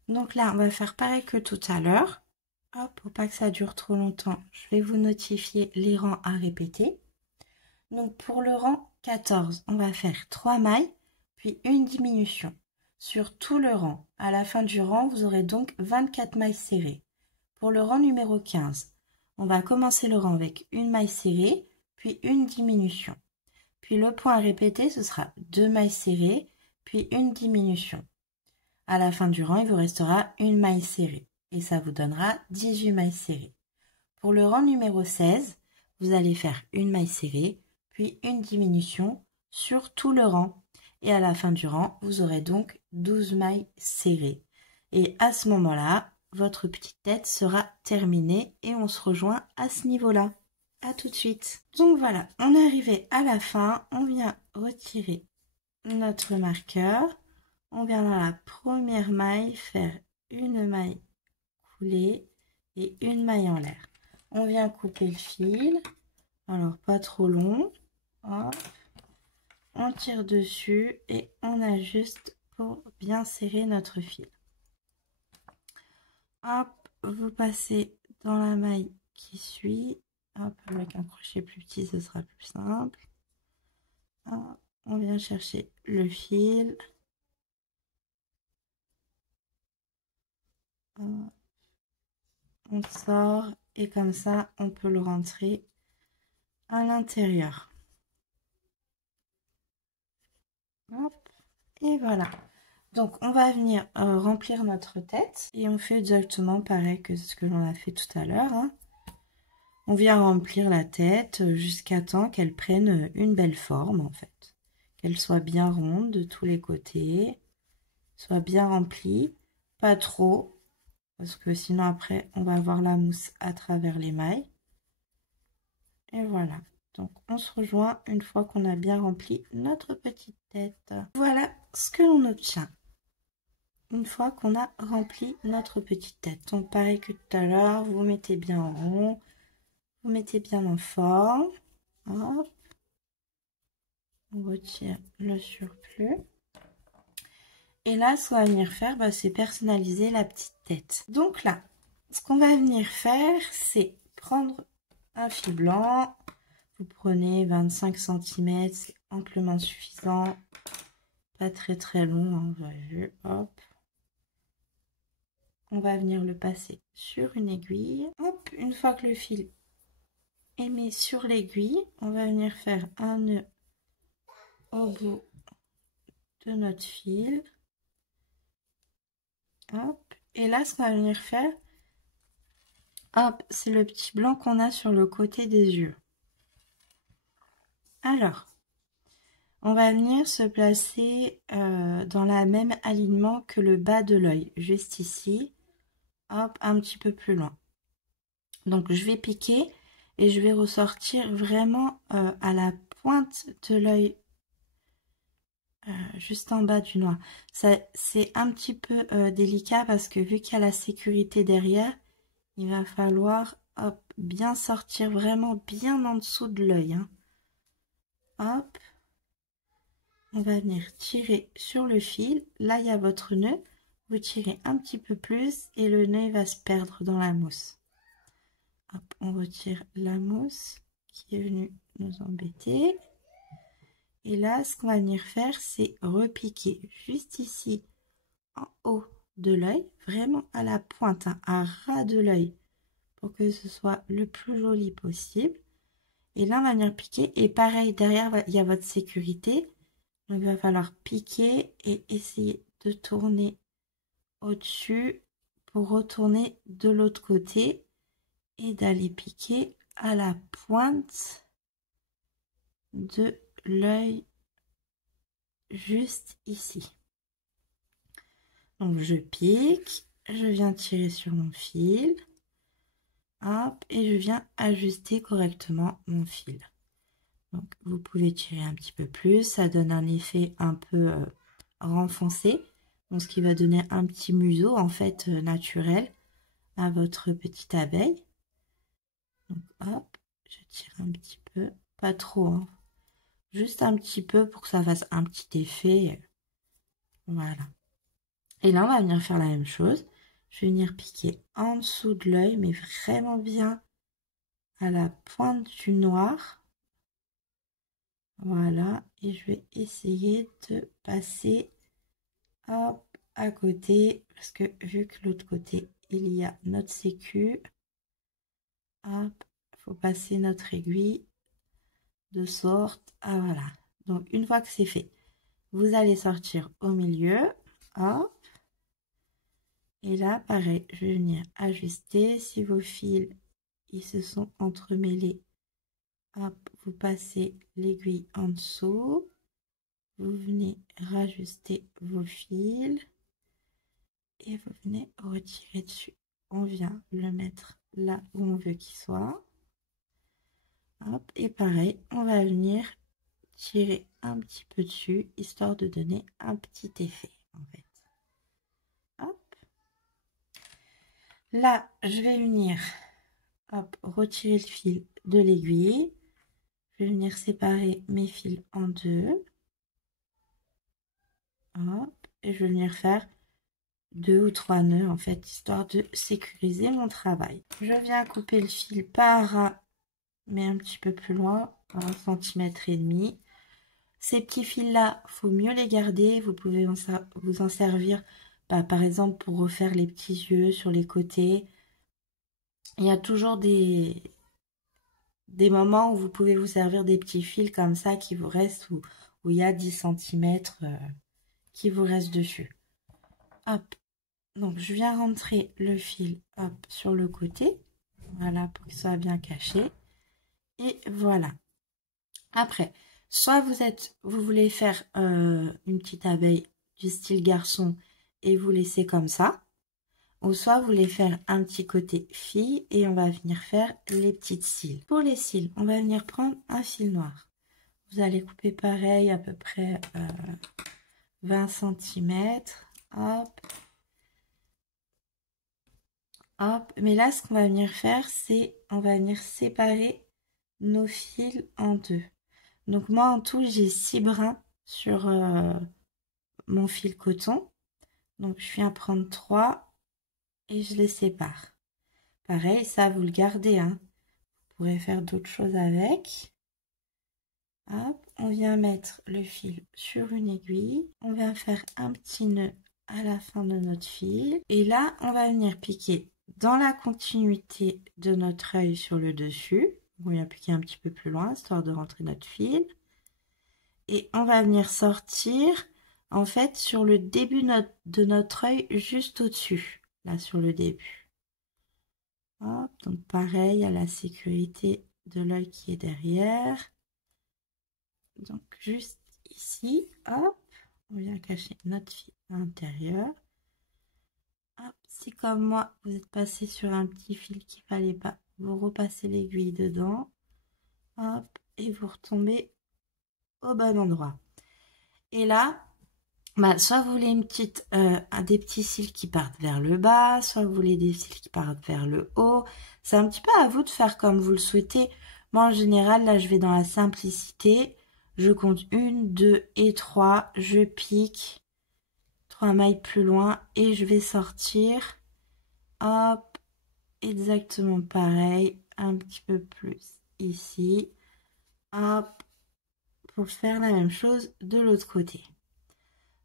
Donc là, on va faire pareil que tout à l'heure. Hop, pour pas que ça dure trop longtemps, je vais vous notifier les rangs à répéter. Donc pour le rang 14, on va faire 3 mailles, puis une diminution sur tout le rang. À la fin du rang, vous aurez donc 24 mailles serrées. Pour le rang numéro 15, on va commencer le rang avec une maille serrée, puis une diminution. Puis le point à répéter, ce sera 2 mailles serrées, puis une diminution. À la fin du rang, il vous restera une maille serrée et ça vous donnera 18 mailles serrées. Pour le rang numéro 16, vous allez faire une maille serrée, puis une diminution sur tout le rang. Et à la fin du rang, vous aurez donc 12 mailles serrées. Et à ce moment-là, votre petite tête sera terminée et on se rejoint à ce niveau-là. À tout de suite. Donc voilà, on est arrivé à la fin. On vient retirer notre marqueur. On vient dans la première maille faire une maille coulée et une maille en l'air. On vient couper le fil. Alors pas trop long. Hop. On tire dessus et on ajuste pour bien serrer notre fil. Hop, vous passez dans la maille qui suit. Hop, avec un crochet plus petit, ce sera plus simple. Hop, on vient chercher le fil. Hop, on sort et comme ça, on peut le rentrer à l'intérieur. Hop, et voilà. Donc, on va venir remplir notre tête et on fait exactement pareil que ce que l'on a fait tout à l'heure. Hein. On vient remplir la tête jusqu'à temps qu'elle prenne une belle forme en fait. Qu'elle soit bien ronde de tous les côtés, soit bien remplie, pas trop, parce que sinon après on va avoir la mousse à travers les mailles. Et voilà. Donc on se rejoint une fois qu'on a bien rempli notre petite tête. Voilà ce que l'on obtient. Une fois qu'on a rempli notre petite tête. Donc pareil que tout à l'heure, vous mettez bien en rond, vous mettez bien en forme. Hop. On retire le surplus. Et là, ce qu'on va venir faire, c'est personnaliser la petite tête. Donc là, ce qu'on va venir faire, c'est prendre un fil blanc. Vous prenez 25 cm, c'est amplement suffisant. Pas très très long, hein, vous avez vu. Hop. On va venir le passer sur une aiguille. Hop, une fois que le fil est mis sur l'aiguille, on va venir faire un nœud au bout de notre fil. Hop, et là, ce qu'on va venir faire, hop, c'est le petit blanc qu'on a sur le côté des yeux. Alors, on va venir se placer dans le même alignement que le bas de l'œil, juste ici. Hop, un petit peu plus loin. Donc je vais piquer et je vais ressortir vraiment à la pointe de l'œil, juste en bas du noix. C'est un petit peu délicat parce que vu qu'il y a la sécurité derrière, il va falloir hop, bien sortir vraiment bien en dessous de l'œil. Hein. Hop, on va venir tirer sur le fil. Là, il y a votre nœud. Vous tirez un petit peu plus et le nœud va se perdre dans la mousse. Hop, on retire la mousse qui est venue nous embêter. Et là, ce qu'on va venir faire, c'est repiquer juste ici en haut de l'œil, vraiment à la pointe, hein, à ras de l'œil, pour que ce soit le plus joli possible. Et là, on va venir piquer. Et pareil, derrière, il y a votre sécurité. Donc, il va falloir piquer et essayer de tourner au-dessus pour retourner de l'autre côté et d'aller piquer à la pointe de l'œil juste ici. Donc je pique, je viens tirer sur mon fil, hop, et je viens ajuster correctement mon fil. Donc vous pouvez tirer un petit peu plus, ça donne un effet un peu renfoncé, donc ce qui va donner un petit museau en fait naturel à votre petite abeille. Donc hop, je tire un petit peu, pas trop, hein. Juste un petit peu pour que ça fasse un petit effet. Voilà. Et là, on va venir faire la même chose. Je vais venir piquer en dessous de l'œil, mais vraiment bien à la pointe du noir. Voilà. Et je vais essayer de passer, hop, à côté. Parce que vu que l'autre côté, il y a notre sécu. Hop, il faut passer notre aiguille de sorte à voilà. Donc, une fois que c'est fait, vous allez sortir au milieu. Hop. Et là, pareil, je vais venir ajuster. Si vos fils, ils se sont entremêlés, hop, vous passez l'aiguille en dessous. Vous venez rajuster vos fils. Et vous venez retirer dessus. On vient le mettre là où on veut qu'il soit. Hop, et pareil, on va venir tirer un petit peu dessus, histoire de donner un petit effet, en fait. Hop. Là, je vais venir, hop, retirer le fil de l'aiguille. Je vais venir séparer mes fils en deux. Hop, et je vais venir faire 2 ou 3 nœuds, en fait, histoire de sécuriser mon travail. Je viens couper le fil par ras, mais un petit peu plus loin, 1,5 cm. Ces petits fils-là, faut mieux les garder. Vous pouvez vous en servir, par exemple, pour refaire les petits yeux sur les côtés. Il y a toujours des moments où vous pouvez vous servir des petits fils comme ça qui vous restent, où il y a 10 cm qui vous restent dessus. Hop. Donc, je viens rentrer le fil, hop, sur le côté. Voilà, pour qu'il soit bien caché. Et voilà. Après, soit vous voulez faire une petite abeille du style garçon et vous laissez comme ça, ou soit vous voulez faire un petit côté fille et on va venir faire les petites cils. Pour les cils, on va venir prendre un fil noir. Vous allez couper pareil à peu près 20 cm. Hop. Hop. Mais là, ce qu'on va venir faire, c'est on va venir séparer nos fils en deux. Donc moi en tout j'ai 6 brins sur mon fil coton. Donc je viens prendre 3 et je les sépare. Pareil, ça vous le gardez, hein. Vous pourrez faire d'autres choses avec. Hop, on vient mettre le fil sur une aiguille. On vient faire un petit nœud à la fin de notre fil. Et là, on va venir piquer dans la continuité de notre œil sur le dessus. On vient piquer un petit peu plus loin, histoire de rentrer notre fil. Et on va venir sortir, en fait, sur le début de notre œil, juste au-dessus, là, sur le début. Hop, donc pareil, à la sécurité de l'œil qui est derrière. Donc, juste ici, hop, on vient cacher notre fil à l'intérieur. Hop, si comme moi, vous êtes passé sur un petit fil qu'il ne fallait pas, vous repassez l'aiguille dedans. Hop, et vous retombez au bon endroit. Et là, soit vous voulez des petits cils qui partent vers le bas, soit vous voulez des cils qui partent vers le haut. C'est un petit peu à vous de faire comme vous le souhaitez. Moi, en général, là, je vais dans la simplicité. Je compte 1, 2 et 3. Je pique 3 mailles plus loin et je vais sortir. Hop, exactement pareil. Un petit peu plus ici. Hop, pour faire la même chose de l'autre côté.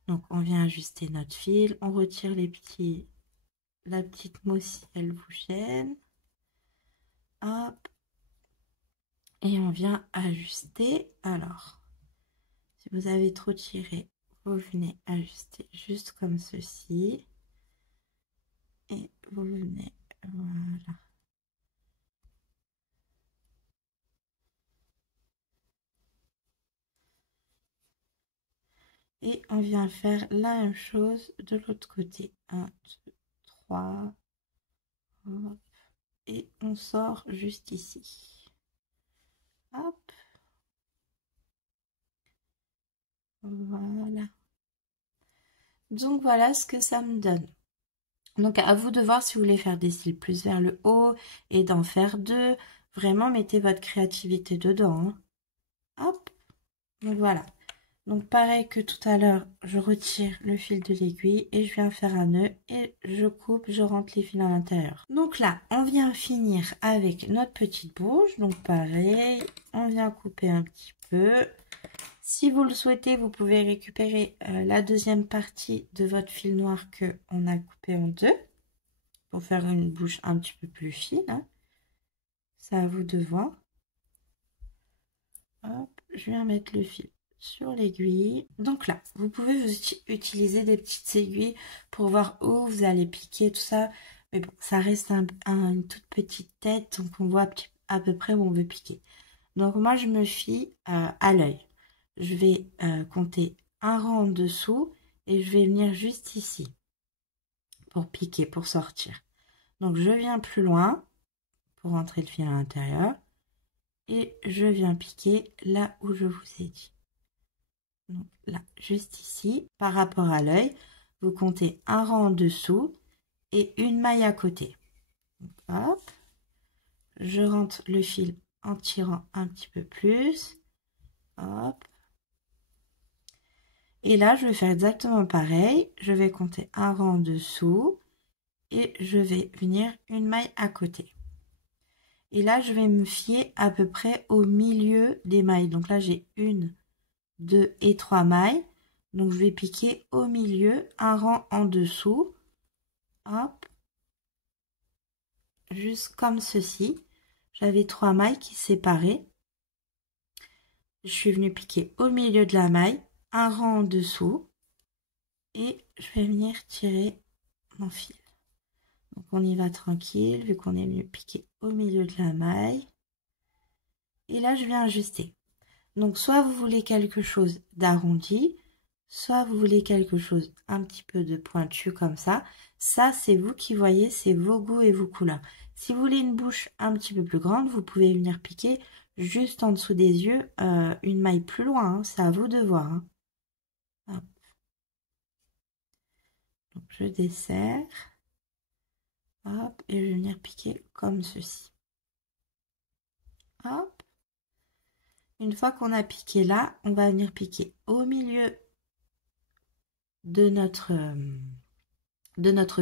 Donc, on vient ajuster notre fil. On retire la petite mousse si elle vous gêne. Hop. Et on vient ajuster. Alors, si vous avez trop tiré, vous venez ajuster juste comme ceci. Et vous venez, voilà. Et on vient faire la même chose de l'autre côté. 1, 2, 3. Hop. Et on sort juste ici. Hop. Voilà. Donc voilà ce que ça me donne. Donc à vous de voir si vous voulez faire des cils plus vers le haut et d'en faire 2. Vraiment, mettez votre créativité dedans, hein. Hop, donc voilà. Donc pareil que tout à l'heure, je retire le fil de l'aiguille et je viens faire un nœud et je coupe, je rentre les fils à l'intérieur. Donc là, on vient finir avec notre petite bouche. Donc pareil, on vient couper un petit peu. Si vous le souhaitez, vous pouvez récupérer la deuxième partie de votre fil noir que on a coupé en deux pour faire une bouche un petit peu plus fine, hein. C'est à vous de voir. Hop, je viens mettre le fil sur l'aiguille. Donc là, vous pouvez utiliser des petites aiguilles pour voir où vous allez piquer, tout ça. Mais bon, ça reste une toute petite tête, donc on voit à peu près où on veut piquer. Donc moi, je me fie à l'œil. Je vais compter un rang en dessous et je vais venir juste ici pour piquer, pour sortir. Donc je viens plus loin pour rentrer le fil à l'intérieur et je viens piquer là où je vous ai dit. Donc là, juste ici, par rapport à l'œil, vous comptez un rang en dessous et une maille à côté. Donc, hop, je rentre le fil en tirant un petit peu plus. Hop. Et là, je vais faire exactement pareil. Je vais compter un rang en dessous et je vais venir une maille à côté. Et là, je vais me fier à peu près au milieu des mailles. Donc là, j'ai 1, 2 et 3 mailles. Donc, je vais piquer au milieu, un rang en dessous. Hop. Juste comme ceci. J'avais 3 mailles qui séparaient. Je suis venue piquer au milieu de la maille, un rang en dessous. Et je vais venir tirer mon fil. Donc, on y va tranquille, vu qu'on est venu piquer au milieu de la maille. Et là, je viens ajuster. Donc, soit vous voulez quelque chose d'arrondi, soit vous voulez quelque chose un petit peu de pointu comme ça. Ça, c'est vous qui voyez, c'est vos goûts et vos couleurs. Si vous voulez une bouche un petit peu plus grande, vous pouvez venir piquer juste en dessous des yeux une maille plus loin, hein. C'est à vous de voir, hein. Hop. Donc, je desserre. Hop, et je vais venir piquer comme ceci. Hop. Une fois qu'on a piqué là, on va venir piquer au milieu de notre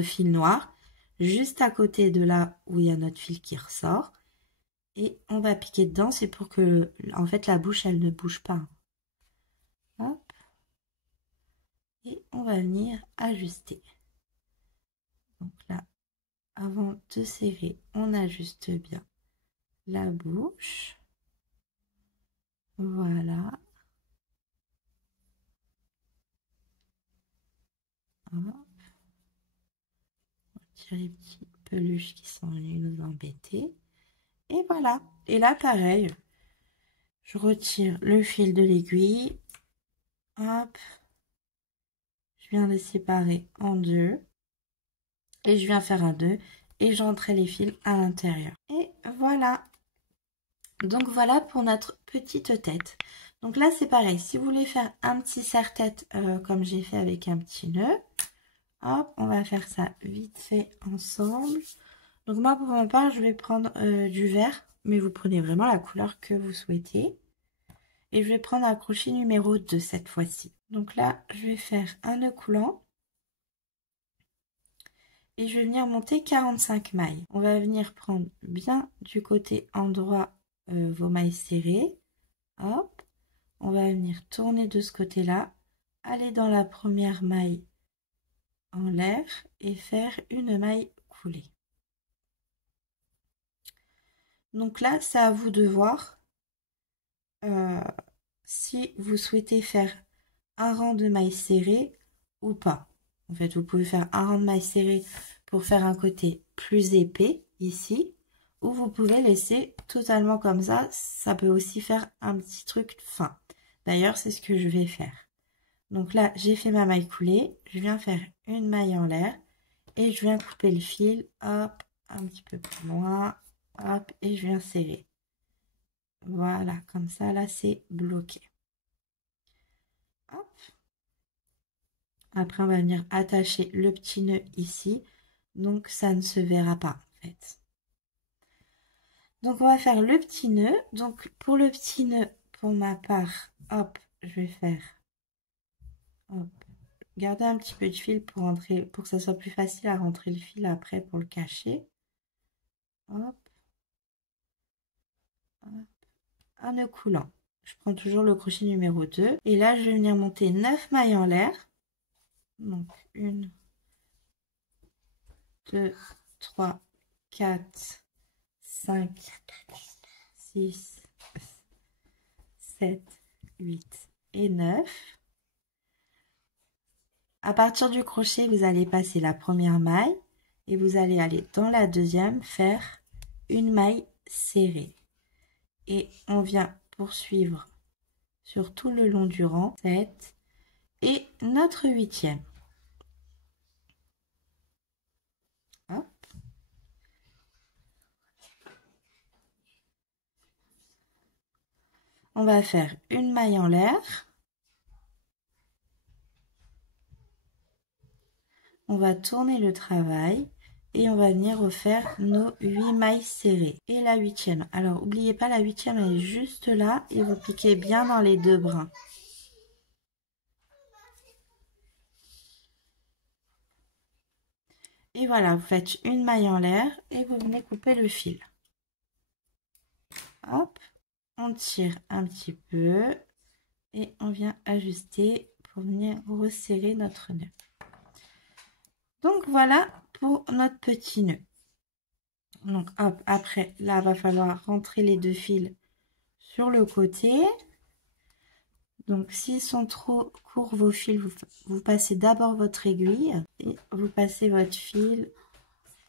fil noir, juste à côté de là où il y a notre fil qui ressort. Et on va piquer dedans, c'est pour que, en fait, la bouche, elle ne bouge pas. Hop. Et on va venir ajuster. Donc là, avant de serrer, on ajuste bien la bouche. Voilà. Hop. On tire les petites peluches qui sont venues nous embêter. Et voilà. Et là, pareil, je retire le fil de l'aiguille. Hop. Je viens les séparer en deux. Et je viens faire un nœud. Et j'entre les fils à l'intérieur. Et voilà. Donc voilà pour notre petite tête. Donc là, c'est pareil. Si vous voulez faire un petit serre-tête comme j'ai fait avec un petit nœud. Hop, on va faire ça vite fait ensemble. Donc moi, pour ma part, je vais prendre du vert. Mais vous prenez vraiment la couleur que vous souhaitez. Et je vais prendre un crochet numéro 2 cette fois-ci. Donc là, je vais faire un nœud coulant. Et je vais venir monter 45 mailles. On va venir prendre bien du côté endroit vos mailles serrées. Hop. On va venir tourner de ce côté-là. Aller dans la première maille en l'air et faire une maille coulée. Donc là, c'est à vous de voir si vous souhaitez faire un rang de mailles serrées ou pas. En fait, vous pouvez faire un rang de mailles serrées pour faire un côté plus épais ici, ou vous pouvez laisser totalement comme ça. Ça peut aussi faire un petit truc fin. D'ailleurs, c'est ce que je vais faire. Donc là, j'ai fait ma maille coulée. Je viens faire une maille en l'air et je viens couper le fil. Hop, un petit peu plus loin. Hop, et je viens serrer. Voilà, comme ça, là, c'est bloqué. Hop. Après, on va venir attacher le petit nœud ici. Donc, ça ne se verra pas, en fait. Donc, on va faire le petit nœud. Donc, pour le petit nœud, pour ma part, hop, je vais faire, hop, garder un petit peu de fil pour rentrer, pour que ça soit plus facile à rentrer le fil après pour le cacher. Hop, hop, un nœud coulant. Je prends toujours le crochet numéro 2. Et là, je vais venir monter 9 mailles en l'air. Donc, 1, 2, 3, 4, 5, 6, 7, 8 et 9. À partir du crochet, vous allez passer la première maille et vous allez aller dans la deuxième faire une maille serrée. Et on vient poursuivre sur tout le long du rang 7 et notre 8e. Hop. On va faire une maille en l'air. On va tourner le travail et on va venir refaire nos 8 mailles serrées. Et la 8e. Alors, n'oubliez pas, la 8e, elle est juste là et vous piquez bien dans les deux brins. Et voilà, vous faites une maille en l'air et vous venez couper le fil. Hop, on tire un petit peu et on vient ajuster pour venir resserrer notre nœud. Donc voilà pour notre petit nœud. Donc hop, après là, va falloir rentrer les deux fils sur le côté. Donc s'ils sont trop courts vos fils, vous passez d'abord votre aiguille et vous passez votre fil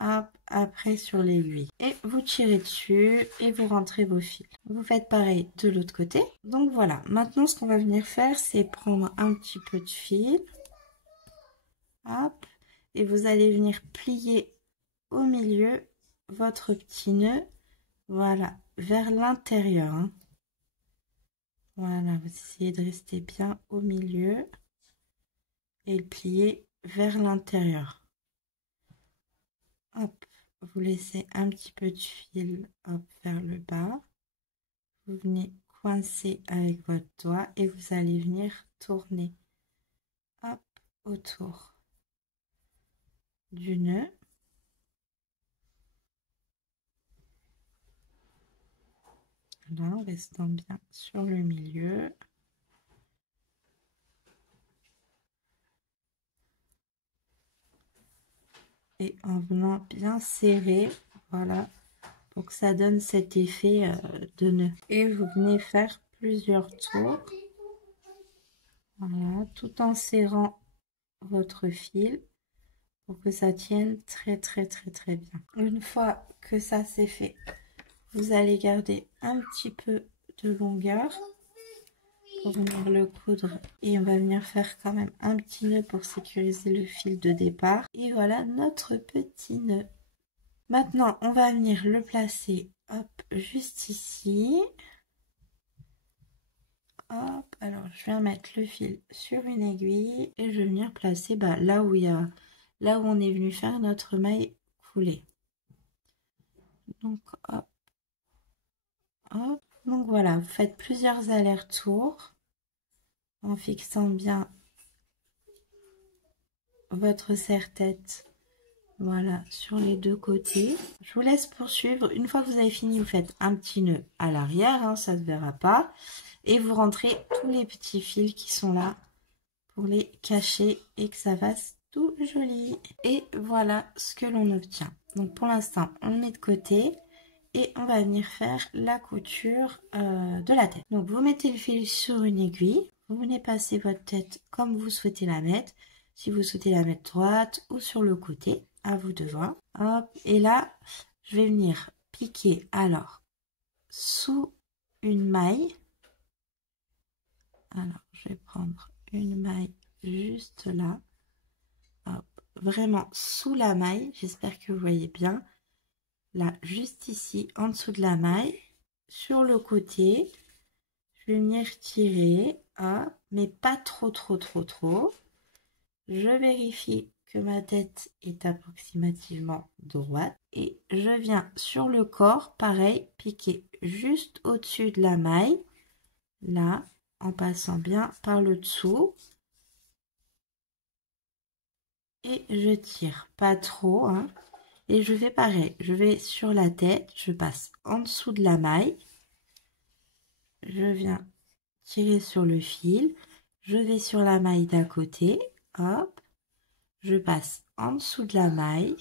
hop, après sur l'aiguille. Et vous tirez dessus et vous rentrez vos fils. Vous faites pareil de l'autre côté. Donc voilà, maintenant ce qu'on va venir faire, c'est prendre un petit peu de fil. Hop, et vous allez venir plier au milieu votre petit nœud, voilà, vers l'intérieur. Hein. Voilà, vous essayez de rester bien au milieu et le plier vers l'intérieur. Hop, vous laissez un petit peu de fil hop, vers le bas. Vous venez coincer avec votre doigt et vous allez venir tourner hop, autour du nœud. Là, en restant bien sur le milieu. Et en venant bien serrer, voilà, pour que ça donne cet effet de nœud. Et vous venez faire plusieurs tours. Voilà, tout en serrant votre fil pour que ça tienne très bien. Une fois que ça c'est fait, vous allez garder un petit peu de longueur pour venir le coudre et on va venir faire quand même un petit nœud pour sécuriser le fil de départ. Et voilà notre petit nœud. Maintenant on va venir le placer hop juste ici. Hop, alors je viens mettre le fil sur une aiguille et je vais venir placer là où on est venu faire notre maille coulée. Donc hop, hop. Donc voilà, vous faites plusieurs allers-retours en fixant bien votre serre-tête, voilà, sur les deux côtés. Je vous laisse poursuivre. Une fois que vous avez fini, vous faites un petit nœud à l'arrière, hein, ça ne se verra pas. Et vous rentrez tous les petits fils qui sont là pour les cacher et que ça fasse tout joli. Et voilà ce que l'on obtient. Donc pour l'instant, on le met de côté. Et on va venir faire la couture de la tête. Donc vous mettez le fil sur une aiguille, vous venez passer votre tête comme vous souhaitez la mettre. Si vous souhaitez la mettre droite ou sur le côté, à vous de voir. Hop, et là, je vais venir piquer alors sous une maille. Alors, je vais prendre une maille juste là. Hop, vraiment sous la maille, j'espère que vous voyez bien. Là, juste ici, en dessous de la maille, sur le côté, je vais venir tirer, hop, mais pas trop. Je vérifie que ma tête est approximativement droite. Et je viens sur le corps, pareil, piquer juste au-dessus de la maille, là, en passant bien par le dessous. Et je tire pas trop, hein. Et je fais pareil, je vais sur la tête, je passe en dessous de la maille, je viens tirer sur le fil, je vais sur la maille d'à côté, hop, je passe en dessous de la maille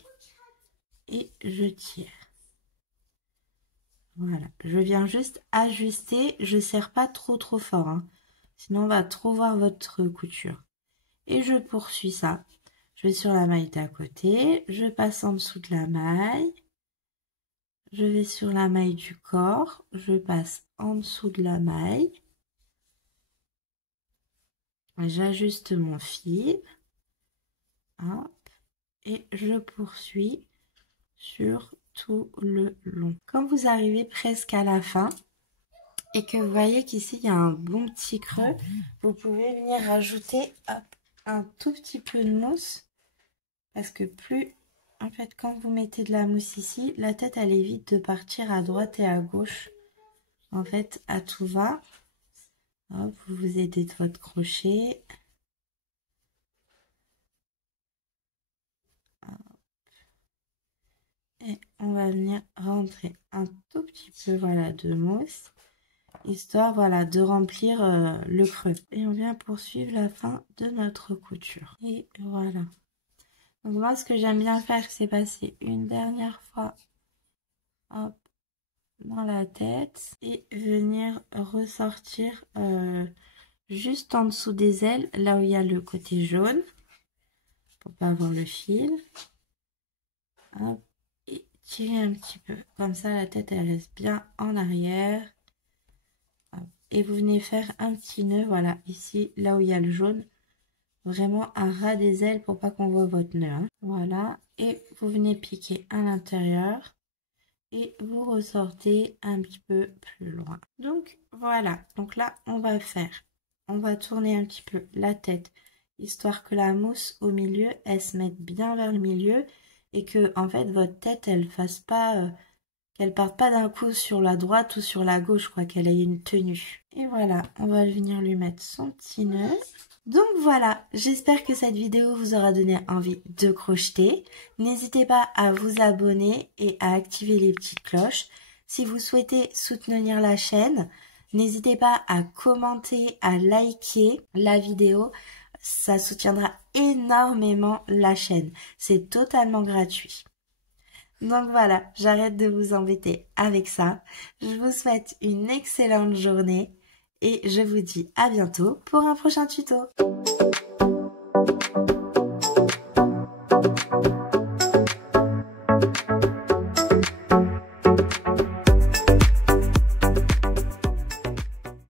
et je tire. Voilà, je viens juste ajuster, je serre pas trop fort, hein, sinon on va trop voir votre couture. Et je poursuis ça. Je vais sur la maille d'à côté, je passe en dessous de la maille, je vais sur la maille du corps, je passe en dessous de la maille, j'ajuste mon fil, hop, et je poursuis sur tout le long. Quand vous arrivez presque à la fin et que vous voyez qu'ici il y a un bon petit creux, vous pouvez venir rajouter hop, un tout petit peu de mousse. Parce que plus, en fait, quand vous mettez de la mousse ici, la tête, elle évite de partir à droite et à gauche. En fait, à tout va. Hop, vous vous aidez de votre crochet. Hop. Et on va venir rentrer un tout petit peu, voilà, de mousse. Histoire, voilà, de remplir le creux. Et on vient poursuivre la fin de notre couture. Et voilà. Donc moi, ce que j'aime bien faire, c'est passer une dernière fois, hop, dans la tête et venir ressortir juste en dessous des ailes, là où il y a le côté jaune, pour pas avoir le fil. Hop, et tirer un petit peu. Comme ça, la tête, elle reste bien en arrière. Hop, et vous venez faire un petit nœud, voilà, ici, là où il y a le jaune. Vraiment à ras des ailes pour pas qu'on voit votre nœud. Hein. Voilà. Et vous venez piquer à l'intérieur. Et vous ressortez un petit peu plus loin. Donc voilà. Donc là, on va tourner un petit peu la tête. Histoire que la mousse au milieu, elle se mette bien vers le milieu. Et que, en fait, votre tête, elle fasse pas... qu'elle parte pas d'un coup sur la droite ou sur la gauche, quoi, qu'elle ait une tenue. Et voilà, on va venir lui mettre son petit nœud. Donc voilà, j'espère que cette vidéo vous aura donné envie de crocheter. N'hésitez pas à vous abonner et à activer les petites cloches. Si vous souhaitez soutenir la chaîne, n'hésitez pas à commenter, à liker la vidéo. Ça soutiendra énormément la chaîne. C'est totalement gratuit. Donc voilà, j'arrête de vous embêter avec ça. Je vous souhaite une excellente journée et je vous dis à bientôt pour un prochain tuto.